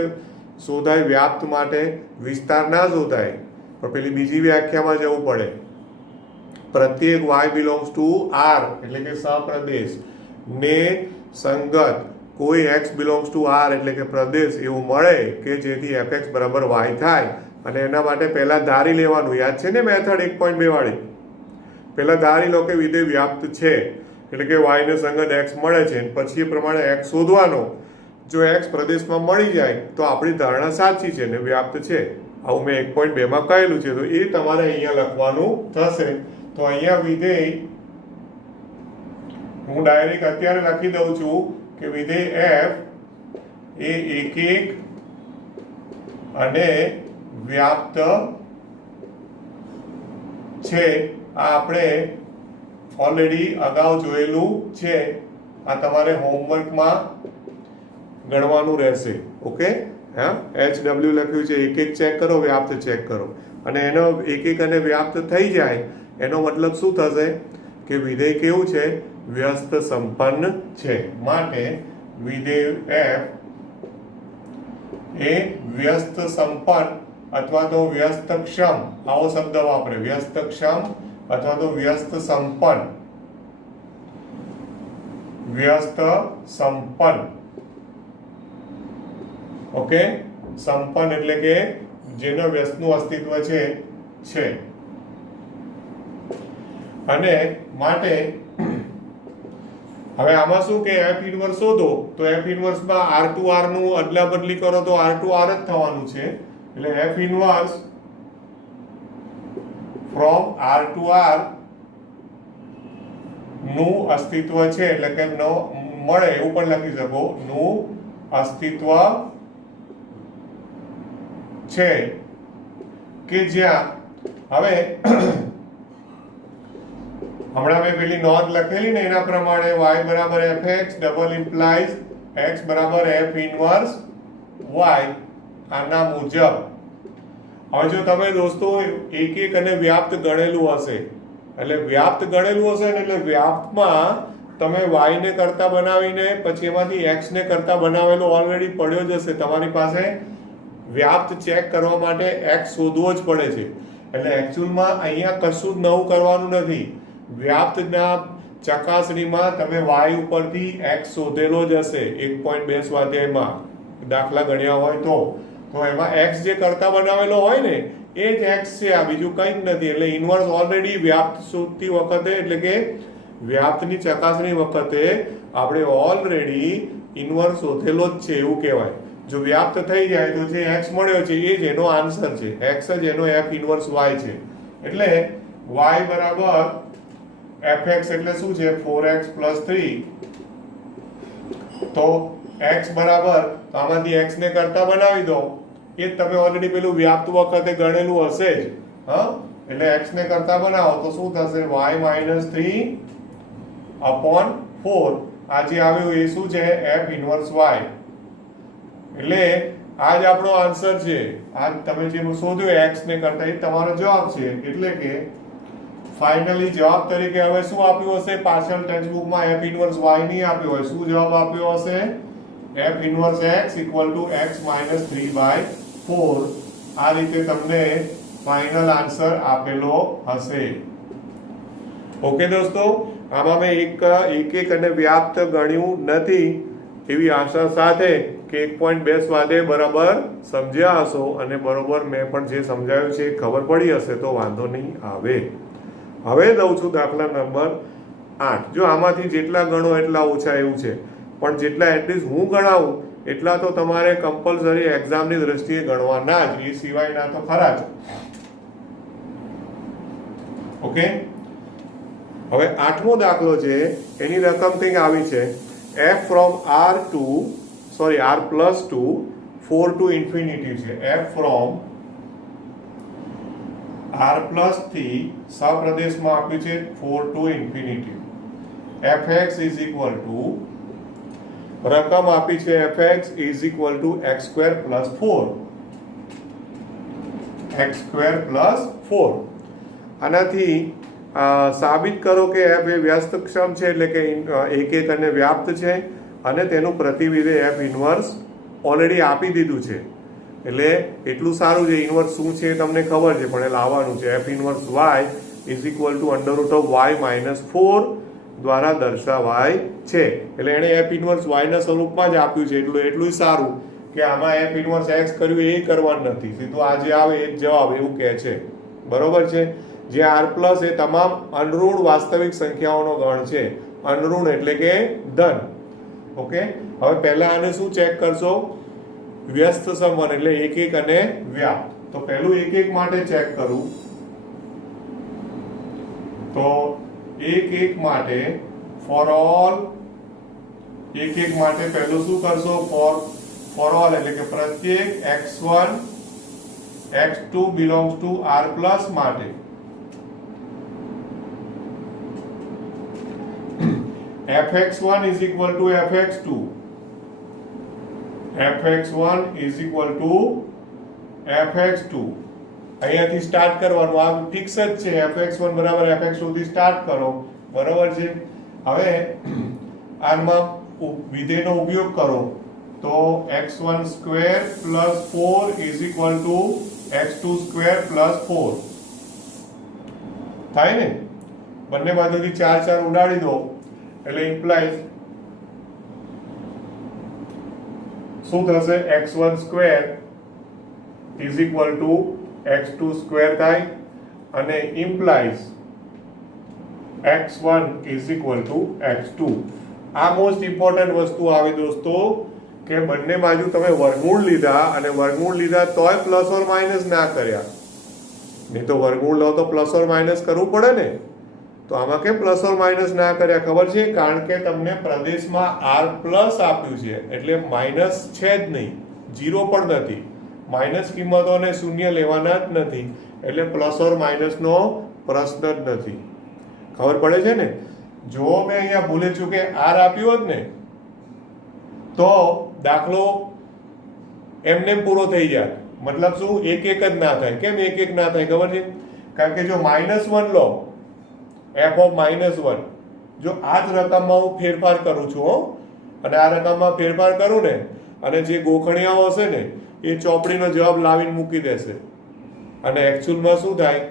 શોધાય, વ્યાપ્ત માટે વિસ્તાર ના શોધાય પણ પેલી બીજી વ્યાખ્યામાં જવું પડે. પ્રત્યેક y બિલોંગ્સ ટુ r એટલે કે સપ્રદેશ ને સંગત કોઈ x બિલોંગ્સ ટુ r એટલે કે પ્રદેશ એવું મળે કે જેથી fx બરાબર y થાય. અને એના માટે પહેલા ધારી લેવાનું, યાદ છે ને મેથડ 1.2 વાળી, પહેલા ધારી લો કે વિધેય વ્યાપ્ત છે એટલે કે y ને સંગત x મળે છે, પછી એ પ્રમાણે x શોધવાનો. જો x પ્રદેશમાં મળી જાય તો આપણી ધારણા સાચી છે ને વ્યાપ્ત છે. આવું મેં 1.2 માં કહેલું છે, તો એ તમારે અહીંયા લખવાનું થશે. તો અહીંયા વિધેય હું ડાયરેક્ટ અત્યારે લખી દઉં છું કે વિધેય f એ એક એક અને વ્યાપ્ત છે. આ આપણે ઓલરેડી અગાઉ જોયેલું છે, આ તમારે હોમવર્કમાં ગણવાનું રહેશે. ઓકે, હા, HW લખ્યું છે, એક એક ચેક કરો, વ્યાપ્ત ચેક કરો, અને એનો એક એક અને વ્યાપ્ત થઈ જાય એનો મતલબ શું થશે કે વિધેય કેવું છે, વ્યસ્ત સંપન્ન છે. માટે વિધેય f એ વ્યસ્ત સંપન્ન અથવા તો વ્યસ્તક્ષમ, આવો શબ્દ વાપરે, વ્યસ્તક્ષમ અથવા તો વ્યસ્ત સંપન્ન, વ્યસ્ત સંપન્ન. ઓકે, સંપન્ન એટલે કે જેનો વ્યસ્તનું અસ્તિત્વ છે. અને માટે હવે આમાં શું કે f ઇન્વર્સ શોધો, તો f ઇન્વર્સમાં r2r નું અદલા બદલી કરો તો r2r જ થવાનું છે, એટલે f ઇન્વર્સ ફ્રોમ r2r નું અસ્તિત્વ છે, એટલે કે ન મળે એવું પણ લખી શકો, નું અસ્તિત્વ છે કે જ્યાં હવે હમણાં મેં પેલી નોંધ લખેલી ને એના પ્રમાણે y બરાબર fx ડબલ ઇમ્પ્લાઇઝ x બરાબર f ઇન્વર્સ y આના મુજબ. હવે જો તમે દોસ્તો એક એક અને વ્યાપ્ત ગણેલું હશે, એટલે વ્યાપ્ત ગણેલું હશે ને એટલે વ્યાપ્તમાં તમે y ને કરતા બનાવીને પછી એમાંથી x ને કરતા બનાવેલો ઓલરેડી પડ્યો જ હશે, તમારી પાસે વ્યાપ્ત ચેક કરવા માટે x શોધવો જ પડે છે, એટલે એકચ્યુઅલમાં અહીંયા કશું જ નવું કરવાનું નથી. વ્યાપ્તના ચકાસણીમાં તમે y ઉપરથી x શોધેલો જ હશે 1.2 સ્વાધ્યાયમાં દાખલા ગણ્યા હોય તો એમાં x જે કરતા બનાવેલો હોય ને એ જ x છે, આ બીજું કંઈ જ નથી. એટલે ઇન્વર્સ ઓલરેડી વ્યાપ્ત શોધતી વખતે એટલે કે વ્યાપ્તની ચકાસણી વખતે આપણે ઓલરેડી ઇન્વર્સ શોધેલો જ છે એવું કહેવાય. જો વ્યાપ્ત થઈ જાય તો જે x મળ્યો છે એ જ એનો આન્સર છે, x જ એનો f ઇન્વર્સ y છે. એટલે y બરાબર fx એટલે શું છે 4x + 3, તો x બરાબર આમાંથી x ને કરતા બનાવી દો, એ તમે ઓલરેડી પેલું વ્યાપ્ત વખતે ગણેલું હશે જ, હા, એટલે x ને કરતા બનાવો તો શું થશે y - 3/4, આ જે આવ્યું એ શું છે f ઇન્વર્સ y. એટલે આ જ આપણો આન્સર છે, આ તમે જે શોધ્યું x ને કરતા એ તમારો જવાબ છે. એટલે કે ફાઇનલી જવાબ તરીકે હવે શું આપ્યું હશે, પાછળ ટેક્સ્ટબુકમાં f ઇન્વર્સ y નહીં આપ્યું હોય, શું જવાબ આપ્યો હશે f ઇન્વર્સ x = x - 3/4. આ રીતે તમને ફાઇનલ આન્સર આપેલો હશે. ઓકે દોસ્તો, આમાં મેં એક અને વ્યાપ્ત ગણ્યું નથી એવી આશા સાથે કે 1.2 સ્વાધ્યાય બરાબર સમજ્યા હશો અને બરોબર મેં પણ જે સમજાવ્યું છે ખબર પડી હશે તો વાંધો નહીં આવે. હવે દઉં છું દાખલા નંબર 8. જો આમાંથી જેટલા ગણો એટલા ઓછા એવું છે, પણ જેટલા એટલીસ્ટ હું ગણાવું એટલા તો તમારે કમ્પલસરી એક્ઝામની દ્રષ્ટિએ ગણવાના જ, એ સિવાયના તો ખરા જ. ઓકે, હવે 8મો દાખલો છે, એની રકમ કંઈક આવી છે f from r + 2 4 to infinity છે. f ફ્રોમ r plus થી સપ્રદેશમાં આપ્યું છે 4 to infinity. fx = રકમ આપી છે fx = x² + 4. x² + 4. આનાથી સાબિત કરો કે f એ વ્યસ્તક્ષમ છે, એટલે કે એક અને વ્યાપ્ત છે અને તેનું પ્રતિવિધેય f ઇન્વર્સ ઓલરેડી આપી દીધું છે. એટલે એટલું સારું છે, ઇન્વર્સ શું છે તમને ખબર છે પણ એ લાવવાનું છે. f ઇન્વર્સ y = √y - 4 દ્વારા દર્શાવાય છે. એટલે એણે f ઇન્વર્સ y ના સ્વરૂપમાં જ આપ્યું છે, એટલું સારું કે આમાં f ઇન્વર્સ x કર્યું એ કરવાનું નથી, સીધું આ જે આવે એ જ જવાબ એવું કહે છે. બરોબર છે. જે r પ્લસ એ તમામ અનઋણ વાસ્તવિક સંખ્યાઓનો ગણ છે. અનઋણ એટલે કે ધન. ઓકે, હવે પહેલા આને શું ચેક કરશો, વ્યસ્ત સંબંધ એટલે એક એક અને વ્યાપ્ત. તો પહેલું એક એક માટે ચેક કરું તો એક એક માટે ફોર ઓલ, એક એક માટે પહેલું શું કરશો ફોર ઓલ એટલે કે પ્રત્યેક x1 x2 belongs to r plus માટે fx1 = fx2, fx1 = fx2. અહીંયાથી સ્ટાર્ટ કરવાનું, આ ફિક્સ જ છે, fx1 = fx2 થી સ્ટાર્ટ કરો. બરોબર છે. હવે આમાં વિધેયનો ઉપયોગ કરો તો x1² + 4 = x2² + 4 થાય ને. બંને બાજુથી 4 ઉડાડી દો એટલે ઇમ્પ્લાઇઝ શું થશે, x1² = x2² થાય અને ઇમ્પ્લાઇઝ x1 = x2. આ મોસ્ટ ઇમ્પોર્ટન્ટ વસ્તુ આવે દોસ્તો કે બંને બાજુ તમે વર્ગમૂળ લીધા અને વર્ગમૂળ લીધા તોય પ્લસ ઓર માઇનસ ના કર્યા, નહીં તો વર્ગમૂળ લો તો પ્લસ ઓર માઇનસ કરવું પડે ને. તો આમાં કેમ પ્લસ ઓર માઇનસ ના કર્યા ખબર છે? કારણ કે તમને પ્રદેશમાં r પ્લસ આપ્યું છે એટલે માઇનસ છે જ નહીં, જીરો પણ નથી. માઇનસ કિંમતોને શૂન્ય લેવાના જ નથી એટલે પ્લસ ઓર માઇનસ નો પ્રશ્ન જ નથી. ખબર પડે છે ને? જો મેં અહીંયા ભૂલે ચૂકે r આપ્યું હોત ને તો દાખલો એમને પૂરો થઈ જાય. મતલબ શું? એક એક જ ના થાય. કેમ એક એક ના થાય ખબર છે? કારણ કે જો -1 લો f ઓફ -1, જો આ જ રકમમાં હું ફેરફાર કરું છું અને આ રકમમાં ફેરફાર કરું ને અને જે ગોખણિયાઓ હશે ને એ ચોપડીનો જવાબ લાવીને મૂકી દેશે અને એકચ્યુઅલમાં શું થાય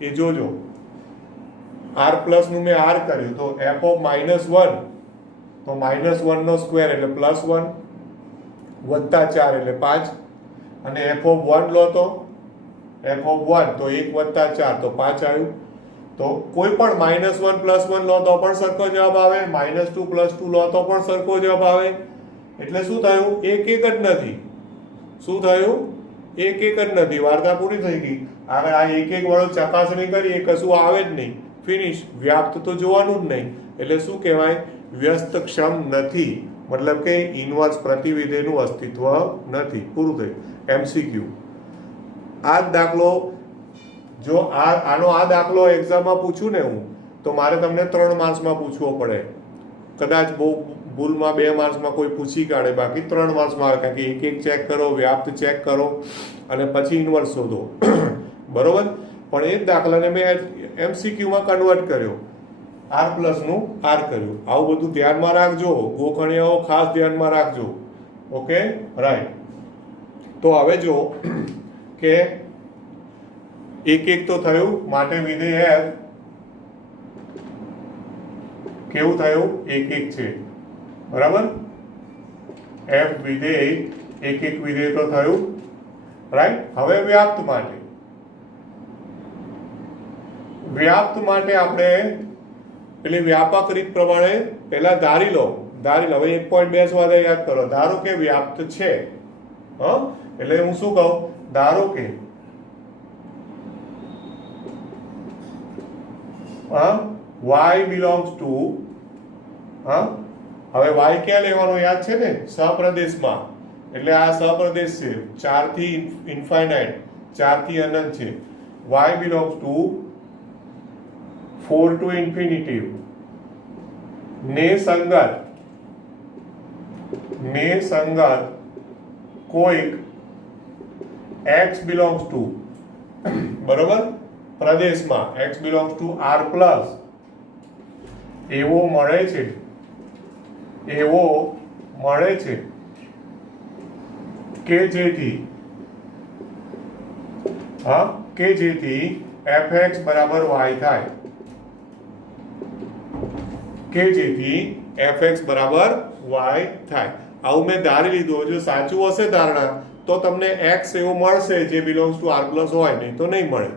એ જોજો. r પ્લસ નું મેં r કર્યું તો f ઓફ -1 તો -1 નો સ્ક્વેર એટલે +1 વત્તા 4 એટલે 5 અને f ઓફ 1 લો તો f ઓફ 1 તો 1 વત્તા 4 તો 5 આવ્યું. તો કોઈ પણ -1 +1 લો તો પણ સરખો જવાબ આવે, -2 +2 લો તો પણ સરખો જવાબ આવે. એટલે શું થયું? એક એક જ નથી. શું થયું? એક એક જ નથી. વાર્તા પૂરી થઈ ગઈ. આગળ આ એક એક વાળો ચકાસણી કરી એ કશું આવે જ નહીં, ફિનિશ. વ્યાપ્ત તો જોવાનું જ નહીં એટલે શું કહેવાય? વ્યસ્તક્ષમ નથી, મતલબ કે ઇનવર્સ પ્રતિવિધેયનું અસ્તિત્વ નથી. પૂરું થયું. MCQ. આ જ દાખલો જો આનો આ દાખલો એક્ઝામમાં પૂછું ને હું તો મારે તમને 3 માર્ક્સમાં પૂછવો પડે. કદાચ બહુ ભૂલમાં 2 માર્ક્સમાં કોઈ પૂછી કાઢે, બાકી 3 માર્ક્સમાં આવે. કારણ કે એક એક ચેક કરો, વ્યાપ્ત ચેક કરો અને પછી ઇનવર્સ શોધો. બરોબર? પણ એ જ દાખલાને મેં MCQમાં કન્વર્ટ કર્યો, r પ્લસ નું r કર્યું. આવું બધું ધ્યાનમાં રાખજો, ગોખણિયાઓ ખાસ ધ્યાનમાં રાખજો. Okay, right. તો હવે જો કે એક એક તો થયું, માટે વિધેય f કેવું થયું? એક એક છે. બરાબર? f વિધેય એક એક વિધેય તો થયું, રાઈટ. હવે વ્યાપ્ત માટે આપણે પેલી વ્યાપક રીત પ્રમાણે પહેલા ધારી લો. હવે 1.2 સ્વાધ્યાય યાદ કરો. ધારો કે વ્યાપ્ત છે, એટલે હું શું કહું? ધારો કે y belongs to હવે y ક્યાં લેવાનો યાદ છે ને? સપ્રદેશમાં. એટલે આ સપ્રદેશ છે, 4 થી ઇન્ફાઇનાઇટ, 4 થી અનંત છે. y belongs to 4 to infinitive ને સંગત કોઈક x belongs to, બરોબર, પ્રદેશમાં x belongs to r plus એવો મળે છે કે જેથી fx બરાબર y થાય. આવું મેં ધારી લીધું. જો સાચું હશે ધારણા તો તમને x એવું મળશે જે બિલોંગ્સ ટુ r પ્લસ હોય, નહીં તો નહીં મળે.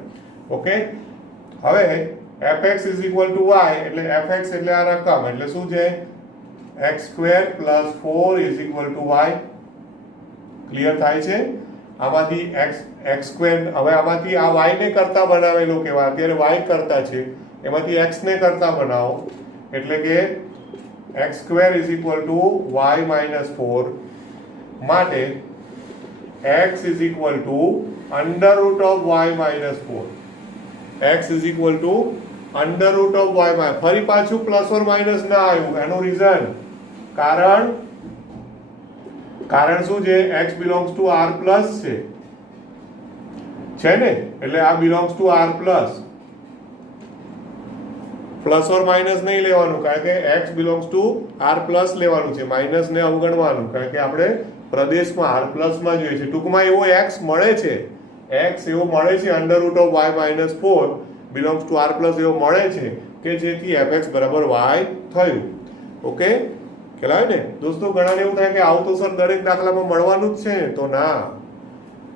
ઓકે, હવે fx y એટલે fx એટલે આ રકમ, એટલે શું છે? x² + 4 y. ક્લિયર થાય છે? આમાંથી x² હવે આમાંથી આ y ને કરતા બનાવેલો કેવા? અત્યારે y કરતા છે, એમાંથી x ને કરતા બનાવો એટલે કે x² y - 4 માટે x = √y - 4. x = √y. ફરી પાછું પ્લસ ઓર માઇનસ ના આવ્યું. એનું રીઝન કારણ શું છે? x belongs to r plus છે ને, એટલે આ belongs to r plus. Plus or minus નહીં લેવાનું, કારણ કે x belongs to r plus લેવાનું છે, માઇનસ ને અવગણવાનું, કારણ કે આપણે પ્રદેશમાં r પ્લસ માં જોઈએ છે. ટૂંકમાં એવો x મળે છે, √y - 4 belongs to r plus એવો મળે છે કે જેથી fx બરાબર y થયું. ઓકે, ખ્યાલ આવે ને દોસ્તો? ઘણાને એવું થાય કે આવું તો સર દરેક દાખલામાં મળવાનું જ છે, તો ના.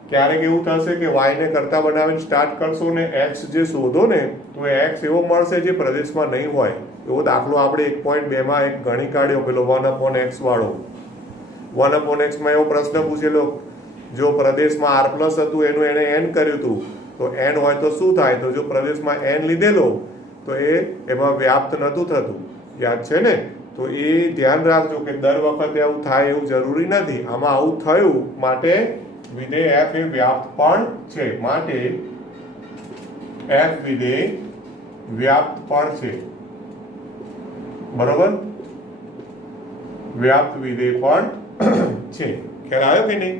ક્યારેક એવું થશે કે y ને કરતા બનાવીને સ્ટાર્ટ કરશો ને x જે શોધો ને તો એ x એવો મળશે જે પ્રદેશમાં નહીં હોય. એવો દાખલો આપણે 1.2 માં એક ગણી કાઢ્યો, પેલો 1/x વાળો. 1/x માં એવો પ્રશ્ન પૂછેલો, જો પ્રદેશમાં r પ્લસ હતું એનું એને n કર્યું હતું, તો n હોય તો શું થાય? તો જો પ્રદેશમાં n લીધેલો તો એમાં વ્યાપ્ત નહોતું થતું, યાદ છે ને? તો એ ધ્યાન રાખજો કે દર વખતે આવું થાય એવું જરૂરી નથી. આમાં આવું થયું માટે વિધેય f એ વ્યાપ્ત પણ છે, માટે f વિધેય વ્યાપ્ત પણ છે. બરોબર, વ્યાપ્ત વિધેય પણ છે. ખ્યાલ આવ્યો કે નહીં?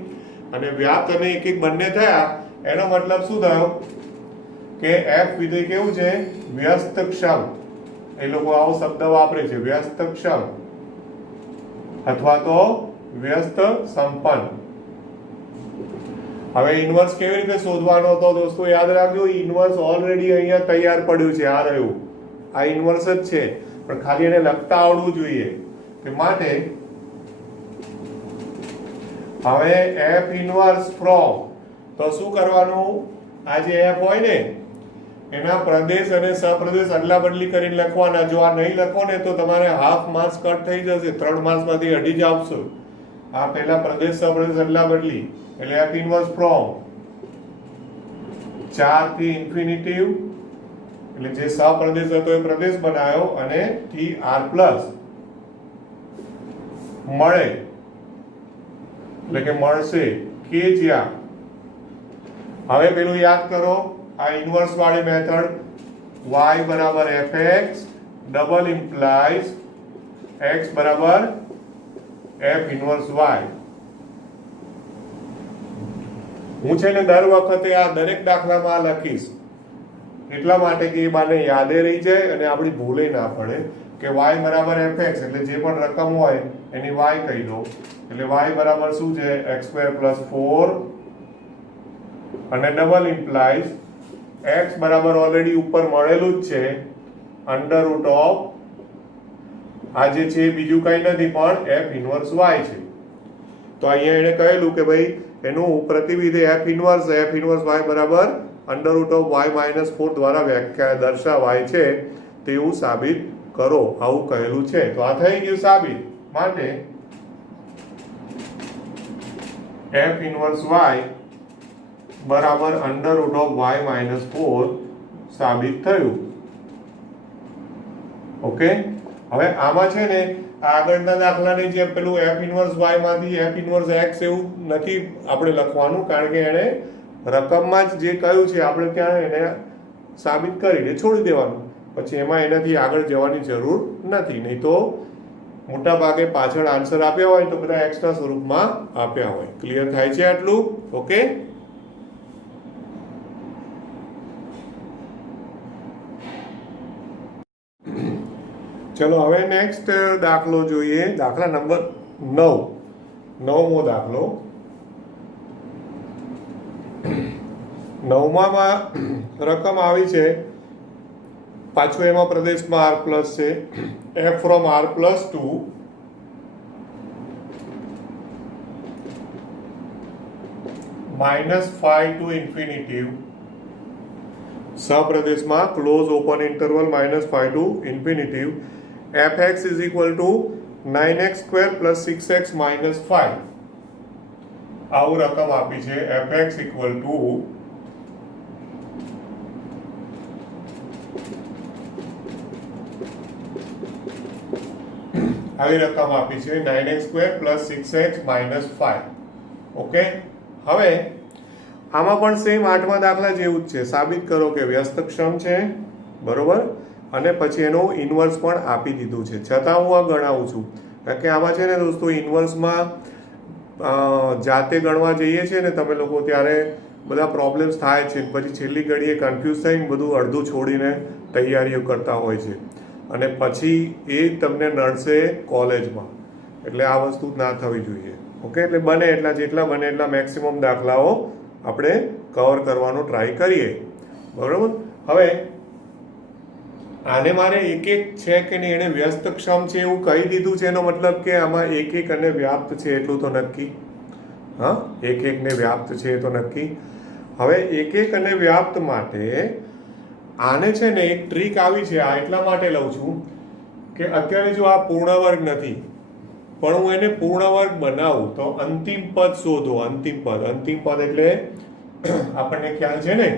અને વ્યાપ્ત અને એક એક બંને થયા એનો મતલબ શું થયો કે f વિધેય કેવું છે? વ્યસ્તક્ષમ. એ લોકો આવો શબ્દ વાપરે છે, વ્યસ્તક્ષમ અથવા તો વ્યસ્ત સંપન્ન. હવે ઇન્વર્સ કેવી રીતે શોધવાનો હતો દોસ્તો? યાદ રાખજો, ઇન્વર્સ ઓલરેડી અહીંયા તૈયાર પડ્યું છે. આ રહ્યું, આ ઇન્વર્સ જ છે, પણ ખાલી એને લખતા આવડવું જોઈએ. કે માટે હવે f ઇન્વર્સ ફ્રોમ, તો શું કરવાનું? આ જે f હોય ને એના પ્રદેશ અને સપ્રદેશ અદલા બદલી કરીને લખવાના. જો આ નહીં લખો ને તો તમારે હાફ માર્ક્સ કટ થઈ જશે, 3 માર્ક્સમાંથી અઢી જ આપશો. આ પહેલા પ્રદેશ સપ્રદેશ અદલા બદલી એટલે f ઇન્વર્સ ફ્રોમ 4 થી ઇન્ફિનિટિવ, એટલે જે સપ્રદેશ હતો એ પ્રદેશ બનાવ્યો, અને થી r પ્લસ મળે એટલે કે મળશે કે જ્યાં. હવે પેલું યાદ કરો, આ ઇન્વર્સ વાળી મેથડ y બરાબર fx ડબલ ઇમ્પ્લાઇઝ x બરાબર f ઇન્વર્સ y. હું છે ને દર વખતે આ દરેક દાખલામાં લખીશ એટલા માટે કે એ બાને યાદે રહી જાય અને આપણી ભૂલે ના પડે. કે y બરાબર fx એટલે જે પણ રકમ હોય એની y કહી દો. એટલે y બરાબર શું છે? x² + 4 અને ડબલ ઇમ્પ્લાઇઝ x બરાબર ઓલરેડી ઉપર મળેલું જ છે √ ઓફ આ જે છે બીજું કઈ નથી પણ f ઇન્વર્સ y છે. તો અહીંયા એને કહેલું કે ભાઈ એનું પ્રતિવિધેય f ઇન્વર્સ y બરાબર √ ઓફ y - 4 દ્વારા વ્યાખ્યા દર્શાવાય છે તેવું સાબિત કરો, આવું કહેલું છે. તો આ થઈ ગયું સાબિત. માટે f ઇન્વર્સ y બરાબર √ ઓફ y - 4 સાબિત થયું. ઓકે, હવે આમાં છે ને આગળના દાખલાની જેમ પેલું f ઇન્વર્સ y માંથી f ઇન્વર્સ x એવું નથી આપણે લખવાનું, કારણ કે એને રકમમાં જ જે કહ્યું છે આપણે ત્યાં એને સાબિત કરીને છોડી દેવાનું. પછી એમાં એનાથી આગળ જવાની જરૂર નથી. નહીં તો મોટા ભાગે પાછળ આન્સર આપ્યા હોય તો બધા એક્સ્ટ્રા સ્વરૂપમાં આપ્યા હોય. ક્લિયર થાય છે આટલું? ઓકે, ચલો હવે નેક્સ્ટ દાખલો જોઈએ. દાખલા નંબર 9મો દાખલો. 9માં રકમ આવી છે, પાછું એમાં પ્રદેશમાં r પ્લસ છે. f from r plus to -5 to infinitive, સપ્રદેશમાં close open interval -5 to infinitive, fx is equal to 9x² + 6x - 5. આવું રકમ આપી છે. fx equal to આવી રકમ આપી છે 9x² + 6x - 5. ઓકે, હવે આમાં પણ સેમ 8મા દાખલા જેવું જ છે. સાબિત કરો કે વ્યસ્તક્ષમ છે, બરોબર, અને પછી એનું ઇન્વર્સ પણ આપી દીધું છે. છતાં હું આ ગણાવું છું કારણ કે આમાં છે ને દોસ્તો ઇન્વર્સમાં જાતે ગણવા જઈએ છીએ ને તમે લોકો ત્યારે બધા પ્રોબ્લેમ્સ થાય છે. પછી છેલ્લી ઘડીએ કન્ફ્યુઝ થઈને બધું અડધું છોડીને તૈયારીઓ કરતા હોય છે અને પછી એ તમને નડશે કોલેજમાં. એટલે આ વસ્તુ ના થવી જોઈએ. ઓકે, એટલે બને એટલા જેટલા બને એટલા મેક્સિમમ દાખલાઓ આપણે કવર કરવાનો ટ્રાય કરીએ, બરાબર. હવે આને મારે એક છે કે નહીં એને વ્યસ્તક્ષમ છે એવું કહી દીધું છે, એનો મતલબ કે આમાં એક અને વ્યાપ્ત છે એટલું તો નક્કી. હા, એક એકને વ્યાપ્ત છે એ તો નક્કી. હવે એક એક અને વ્યાપ્ત માટે આને છે ને એક ટ્રીક આવી છે, આ એટલા માટે લઉં છું કે અત્યારે જો આ પૂર્ણ વર્ગ નથી, પણ હું એને પૂર્ણ વર્ગ બનાવું તો અંતિમ પદ શોધો. અંતિમ પદ એટલે આપણને ખ્યાલ છે ને,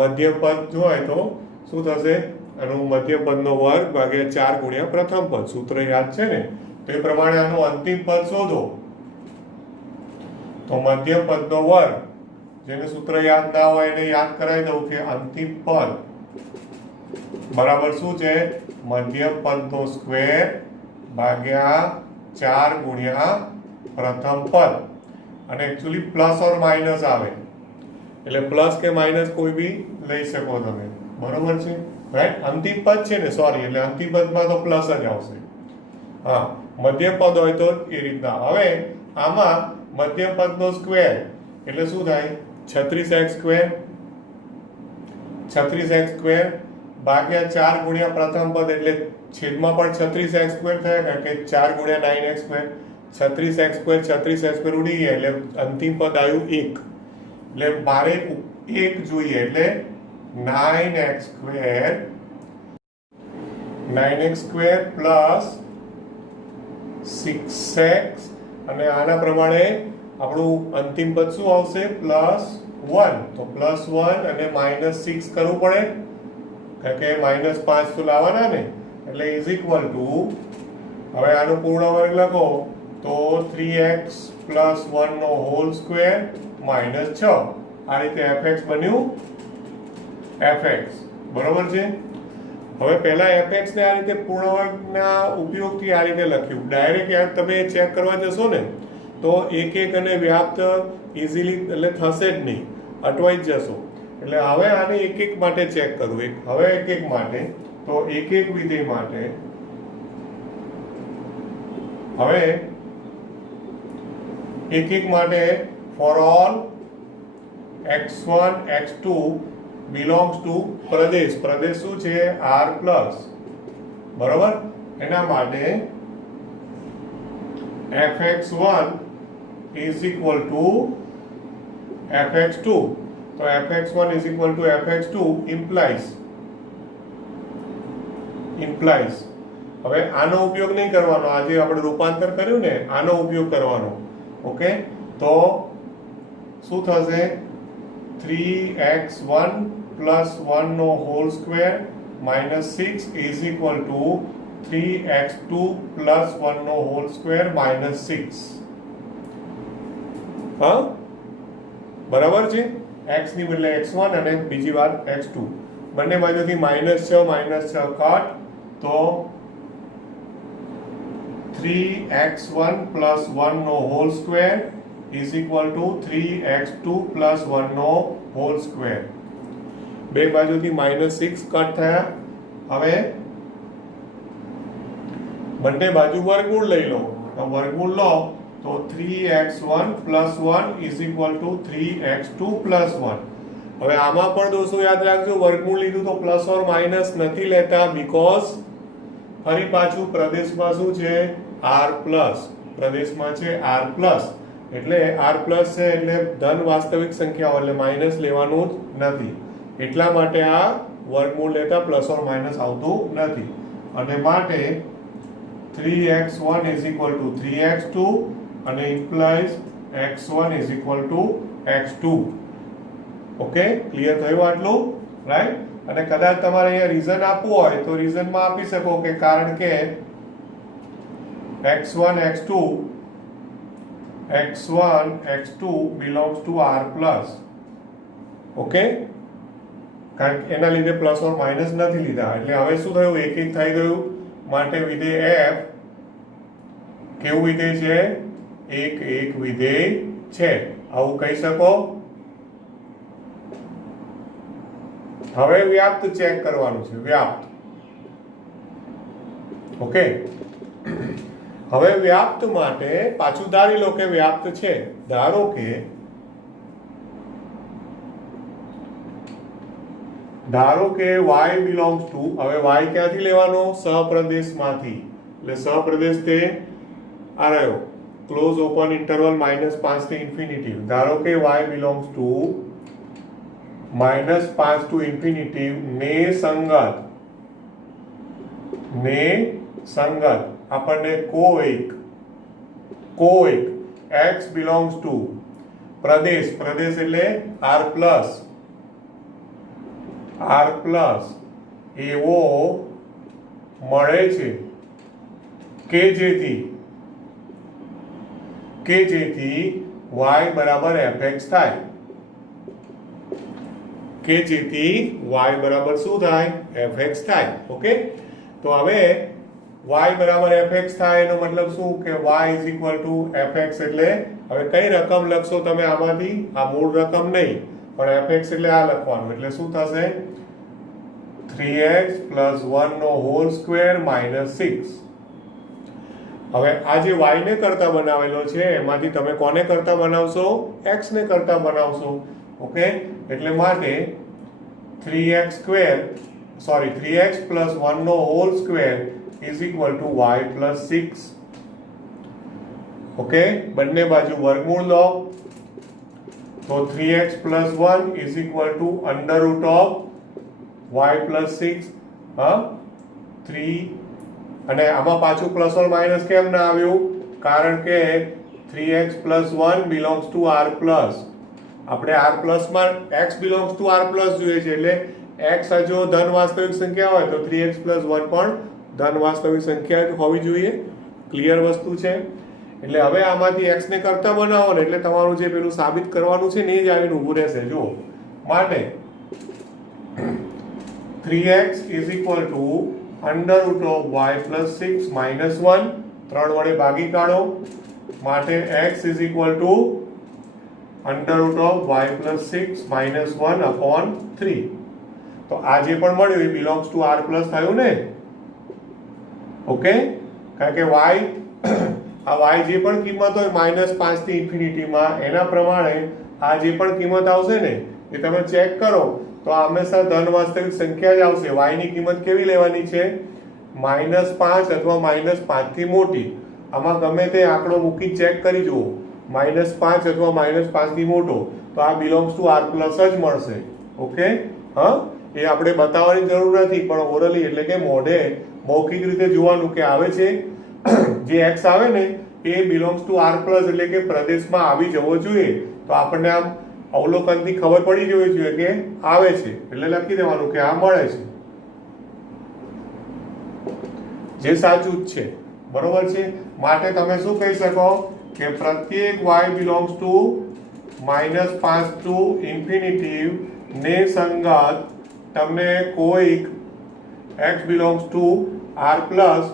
મધ્ય પદ જો હોય તો શું થશે? આનું મધ્ય પદનો વર્ગ ભાગ્યા 4 ગુણ્યા પ્રથમ પદ. સૂત્ર યાદ છે ને? તો એ પ્રમાણે આનું અંતિમ પદ શોધો. તો મધ્ય પદનો વર્ગ, જેને સૂત્ર યાદ ના હોય એને યાદ કરાવી દઉં કે અંતિમ પદ બરાબર શું છે? મધ્ય પદનો સ્ક્વેર ભાગ્યા 4 ગુણ્યા પ્રથમ પદ. અને એકચ્યુઅલી પ્લસ ઓર માઇનસ આવે, એટલે પ્લસ કે માઇનસ કોઈ બી લઈ શકો તમે. બરોબર છે? રાઈટ? અંતિમ પદ છે ને, સોરી, એટલે અંતિમ પદમાં તો પ્લસ જ આવશે. હા, મધ્ય પદ હોય તો એ રીતના. હવે આમાં મધ્ય પદનો સ્ક્વેર એટલે શું થાય? 36x square. 36x સ્ક્વેર ભાગ્યા 4 ગુણ્યા પ્રથમ પદ, એટલે છેદમાં પણ 36x સ્ક્વેર થાય, કારણ કે 4 ગુણ્યા 9x square. 36x square 36x square ઉડી ગયા એટલે અંતિમ પદ આવ્યું 1. એટલે મારે 1 જોઈએ, એટલે 9x square 9x square plus 6x, અને આના પ્રમાણે આપણું અંતિમ પદ શું આવશે? +1. તો +1 અને -6 કરવું પડે, કારણ કે -5 તો લાવવાના ને, એટલે ઇઝ ઇક્વલ ટુ, હવે આનો પૂર્ણ વર્ગ લખો તો 3x + 1 નો હોલ સ્ક્વેર -6. આ રીતે fx બન્યું fx. બરોબર છે? હવે પહેલા fx ને આ રીતે પૂર્ણ વર્ગના ઉપયોગથી આ રીતે લખ્યું. ડાયરેક્ટ તમે ચેક કરવા જશો ને તો એક એક અને વ્યાપ્ત ઇઝીલી એટલે થશે જ નહીં, અટવાઈ જ જશો. એટલે હવે આને એક એક માટે ચેક કરવું. હવે એક એક માટે, તો એક એક વિધેય માટે હવે એક એક માટે for all x1 x2 belongs to પ્રદેશ. પ્રદેશ શું છે? r plus. બરોબર? એના માટે fx1 is equal to fx2. તો fx1 is equal to fx2 implies. હવે આનો ઉપયોગ નહીં કરવાનો, આજે આપણે રૂપાંતર કર્યું ને, આનો ઉપયોગ કરવાનો. ઓકે, તો શું થશે? 3x1 + 1 નો whole square -6 is equal to 3x2 + 1 નો હોલ સ્ક્વેર -6. હા, બરાબર છે? x ની બદલે x1 અને બીજી વાર x2. બંને બાજુથી -6 કટ, તો 3x1 + 1 નો whole square is equal to 3x2 + 1 નો હોલ સ્ક્વેર. બે બાજુથી -6 કટ થયા. હવે બંને બાજુ વર્ગમૂળ લઈ લો. તો વર્ગમૂળ લો તો 3x1 + 1 is equal to 3x2 + 1. હવે આમાં પણ દોસ્તો યાદ રાખજો, વર્ગમૂળ લીધું તો પ્લસ ઓર માઇનસ નથી લેતા, બીકોઝ ફરી પાછું પ્રદેશમાં શું છે? r plus. પ્રદેશમાં છે r પ્લસ, એટલે r પ્લસ છે એટલે ધન વાસ્તવિક સંખ્યાઓ, એટલે માઇનસ લેવાનું જ નથી. એટલા માટે આ વર્ગમૂળ લેતા પ્લસ ઓર માઇનસ આવતું નથી. અને માટે 3x1 is equal to 3x2 અને implies x1 is equal to x2. Okay, clear થયું આટલું? રાઈટ? અને કદાચ તમારે અહીંયા રીઝન આપવું હોય તો રીઝનમાં આપી શકો કે કારણ કે x1 x2 belongs to r plus. Okay, કારણ કે એના લીધે પ્લસ ઓર માઇનસ નથી લીધા. એટલે હવે શું થયું? એક એક થઈ ગયું. માટે વિધેય f કેવું વિધેય છે? એક એક વિધેય છે, આવું કહી શકો. હવે વ્યાપ્ત ચેક કરવાનું છે. વ્યાપ્ત. ઓકે, હવે વ્યાપ્ત માટે પાછું ધારી લો કે વ્યાપ્ત છે. ધારો કે y belongs to, હવે y ક્યાંથી લેવાનો? સહપ્રદેશમાંથી. એટલે સહપ્રદેશ તે આ રહ્યો ક્લોઝ ઓપન ઇન્ટરવલ -5 થી ઇન્ફિનિટી. ધારો કે y belongs to -5 two infinity ને સંગત આપણને કોઈક x બિલોંગ્સ ટુ પ્રદેશ એટલે r પ્લસ એવો મળે છે કે જેથી y બરાબર fx થાય. કે જેથી y બરાબર શું થાય? fx થાય. ઓકે, તો હવે y બરાબર fx થાય એનો મતલબ શું કે y fx એટલે હવે કઈ રકમ લખશો તમે આમાંથી? આ મૂળ રકમ નહીં, પણ fx એટલે આ લખવાનું. એટલે શું થશે? 3x + 1 નો હોલ સ્ક્વેર -6. હવે આ જે y ને કરતા બનાવેલો છે એમાંથી તમે કોને કરતા બનાવશો? x ને કરતા બનાવશો. ઓકે, એટલે માટે 3x + 1 નો હોલ સ્ક્વેર = y + 6. ઓકે, બંને બાજુ વર્ગમૂળ લો તો 3x + 1 √ y + 6. 3 અને આમાં પાછું પ્લસ ઓર માઇનસ કેમ ના આવ્યું? કારણ કે 3x + 1 belongs to r plus. આપણે r પ્લસ માં x belongs to r plus જોઈએ છે, એટલે x જો ધન વાસ્તવિક સંખ્યા હોય તો 3x + 1 પણ ધન વાસ્તવિક સંખ્યા હોવી જોઈએ. ક્લિયર વસ્તુ છે. એટલે હવે આમાંથી x ને કરતા બનાવો ને એટલે તમારું જે પેલું સાબિત કરવાનું છે ને એ જ આવીને ઊભું રહેશે. જુઓ, માટે 3x = √ y + 6 - 1. 3 વડે ભાગી કાઢો, માટે x = √ y + 6 - 1/3. તો આ જે પણ મળ્યું એ બિલોંગ્સ ટુ r પ્લસ થયું ને. ઓકે, કારણ કે y આ y જે પણ કિંમત હોય -5 થી ઇન્ફિનિટીમાં એના પ્રમાણે આ જે પણ કિંમત આવશે ને એ તમે ચેક કરો તો આ હંમેશા ધન વાસ્તવિક સંખ્યા જ આવશે. y ની કિંમત કેવી લેવાની છે? -5 અથવા -5 થી મોટી. આમાં ગમે તે આંકડો મૂકી ચેક કરી જુઓ, -5 અથવા -5 થી મોટો તો આ બિલોંગ્સ ટુ r પ્લસ જ મળશે. ઓકે, હા, એ આપણે બતાવવાની જરૂર નથી, પણ ઓરલી એટલે કે મોઢે મૌખિક રીતે જોવાનું કે આવે છે જે x આવે ને એ બિલોંગ્સ ટુ r પ્લસ એટલે કે પ્રદેશમાં આવી જવો જોઈએ. તો આપણને આમ અવલોકનથી ખબર પડી જવી જોઈએ કે આવે છે, એટલે લખી દેવાનું કે આ મળે છે, જે સાચું જ છે. બરોબર છે. માટે તમે શું કહી શકો કે પ્રત્યેક y belongs to -5 two infinity ને સંગત તમને કોઈક x belongs to r plus.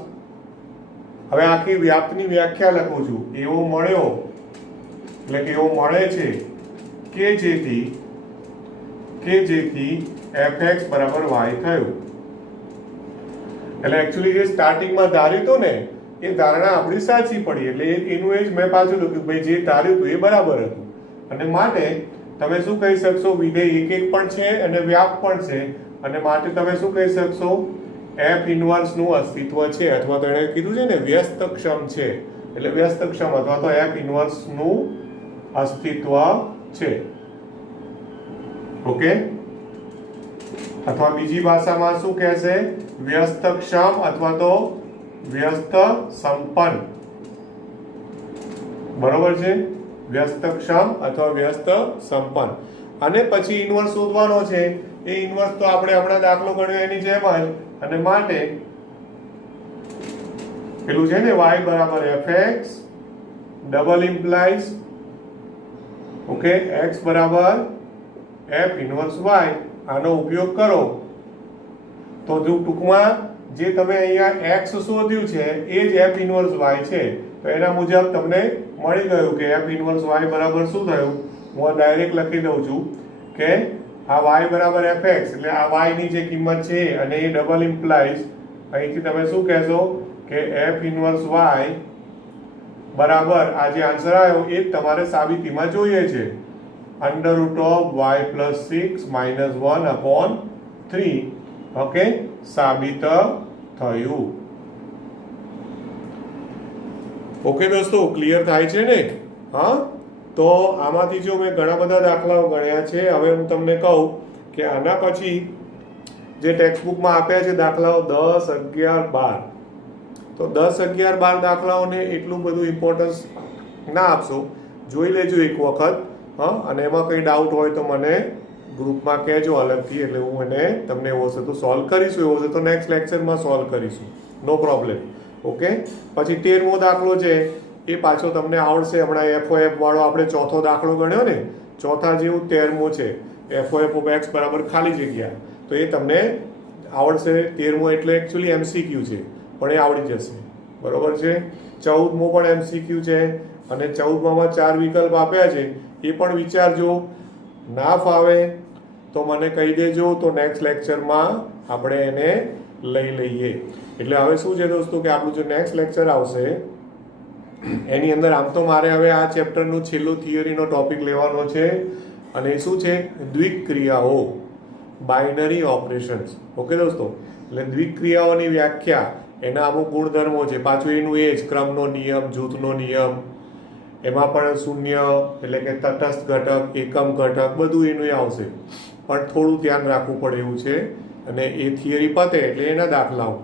હવે આખી વ્યાપ્તની વ્યાખ્યા લખું છું. એવો મળ્યો એટલે કે એવો મળે છે કે જેથી fx બરાબર y થયું. એટલે એકચ્યુઅલી જે સ્ટાર્ટિંગમાં ધાર્યું હતું ને એ ધારણા આપણી સાચી પડી, એટલે એનું એ જ મેં પાછું લખ્યું ભાઈ જે ધાર્યું હતું એ બરાબર હતું. અને માટે તમે શું કહી શકશો? વિધેય એક પણ છે અને વ્યાપ પણ છે, અને માટે તમે શું કહી શકશો? f ઇન્વર્સ નું અસ્તિત્વ છે, અથવા તો એણે કીધું છે ને વ્યસ્તક્ષમ છે, એટલે વ્યસ્તક્ષમ અથવા તો f ઇન્વર્સ નું અસ્તિત્વ છે. ઓકે, અથવા બીજી ભાષામાં શું કહેશે? વ્યસ્તક્ષમ અથવા તો વ્યસ્ત સંપન્ન. બરોબર છે, વ્યસ્તક્ષમ અથવા વ્યસ્ત સંપન્ન. અને પછી ઇન્વર્સ શોધવાનો છે. એ ઇન્વર્સ તો આપણે હમણાં દાખલો ગણ્યો એની જેમ જ, અને માટે પેલું છે ને y બરાબર fx double implies okay x બરાબર f ઇન્વર્સ y. આનો ઉપયોગ કરો તો જો ટૂંકમાં જે તમે અહીંયા x શોધ્યું છે એ જ f ઇન્વર્સ y છે, તો એના મુજબ તમને મળી ગયું કે f ઇન્વર્સ y બરાબર શું થયું? હું ડાયરેક્ટ લખી દઉં છું કે આ y બરાબર fx એટલે આ y ની જે કિંમત છે અને એ ડબલ ઇમ્પ્લાઇઝ અહીંથી તમે શું કહેશો કે f ઇન્વર્સ y બરાબર આ જે આન્સર આવ્યો એ જ તમારે સાબિતીમાં જોઈએ છે. √y + 6 - 1/3. ઓકે, સાબિત થયું. ઓકે દોસ્તો, ક્લિયર થાય છે ને? હા, તો આમાંથી જો મેં ઘણા બધા દાખલાઓ ગણ્યા છે. હવે હું તમને કહું કે આના પછી જે ટેક્સ્ટબુકમાં આપ્યા છે દાખલાઓ 10, 11, 12, તો 10, 11, 12 દાખલાઓને એટલું બધું ઇમ્પોર્ટન્સ ના આપશો. જોઈ લેજો એક વખત. હા, અને એમાં કંઈ ડાઉટ હોય તો મને ગ્રુપમાં કહેજો અલગથી, એટલે હું એને તમને એવો હશે તો સોલ્વ કરીશું, એવો હશે તો નેક્સ્ટ લેક્ચરમાં સોલ્વ કરીશું, નો પ્રોબ્લેમ. ઓકે, પછી 13મો દાખલો છે એ પાછો તમને આવડશે. હમણાં FOF વાળો આપણે ચોથો દાખલો ગણ્યો ને, ચોથા જેવું 13મો છે, FOF ઓફ x બરાબર ખાલી જગ્યા, તો એ તમને આવડશે. 13મો એટલે એકચ્યુઅલી MCQ છે, પણ એ આવડી જશે, બરોબર છે. 14મો પણ MCQ છે, અને 14માં 4 વિકલ્પ આપ્યા છે, એ પણ વિચારજો. ના ફાવે તો મને કહી દેજો, તો નેક્સ્ટ લેક્ચરમાં આપણે એને લઈ લઈએ. એટલે હવે શું છે દોસ્તો કે આપણું જે નેક્સ્ટ લેક્ચર આવશે એની અંદર આમ તો મારે હવે આ ચેપ્ટરનું છેલ્લું થિયરીનો ટોપિક લેવાનો છે, અને એ શું છે? દ્વિક્રિયાઓ, બાઇનરી ઓપરેશન્સ. ઓકે દોસ્તો, એટલે દ્વિક્રિયાઓની વ્યાખ્યા, એના અમુક ગુણધર્મો છે, પાછું એનું એ જ ક્રમનો નિયમ, જૂથનો નિયમ, એમાં પણ શૂન્ય એટલે કે તટસ્થ ઘટક, એકમ ઘટક, બધું એનું આવશે. પણ થોડું ધ્યાન રાખવું પડે એવું છે. અને એ થિયરી પતે એટલે એના દાખલાઓ,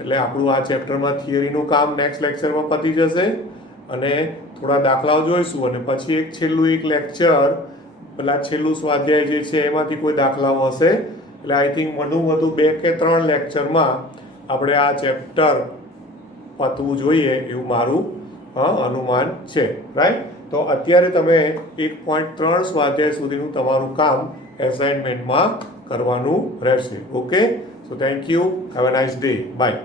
એટલે આપણું આ ચેપ્ટરમાં થિયરીનું કામ નેક્સ્ટ લેક્ચરમાં પતી જશે, અને થોડા દાખલાઓ જોઈશું, અને પછી એક છેલ્લું એક લેક્ચર, પેલા છેલ્લું સ્વાધ્યાય જે છે એમાંથી કોઈ દાખલાઓ હશે. એટલે આઈ થિંક વધુ 2 કે 3 લેક્ચરમાં આપણે આ ચેપ્ટર પતવું જોઈએ એવું મારું અનુમાન છે. રાઈટ? તો અત્યારે તમે 1.3 સ્વાધ્યાય સુધીનું તમારું કામ એસાઇનમેન્ટમાં કરવાનું રહેશે. Okay, so thank you, have a nice day, by.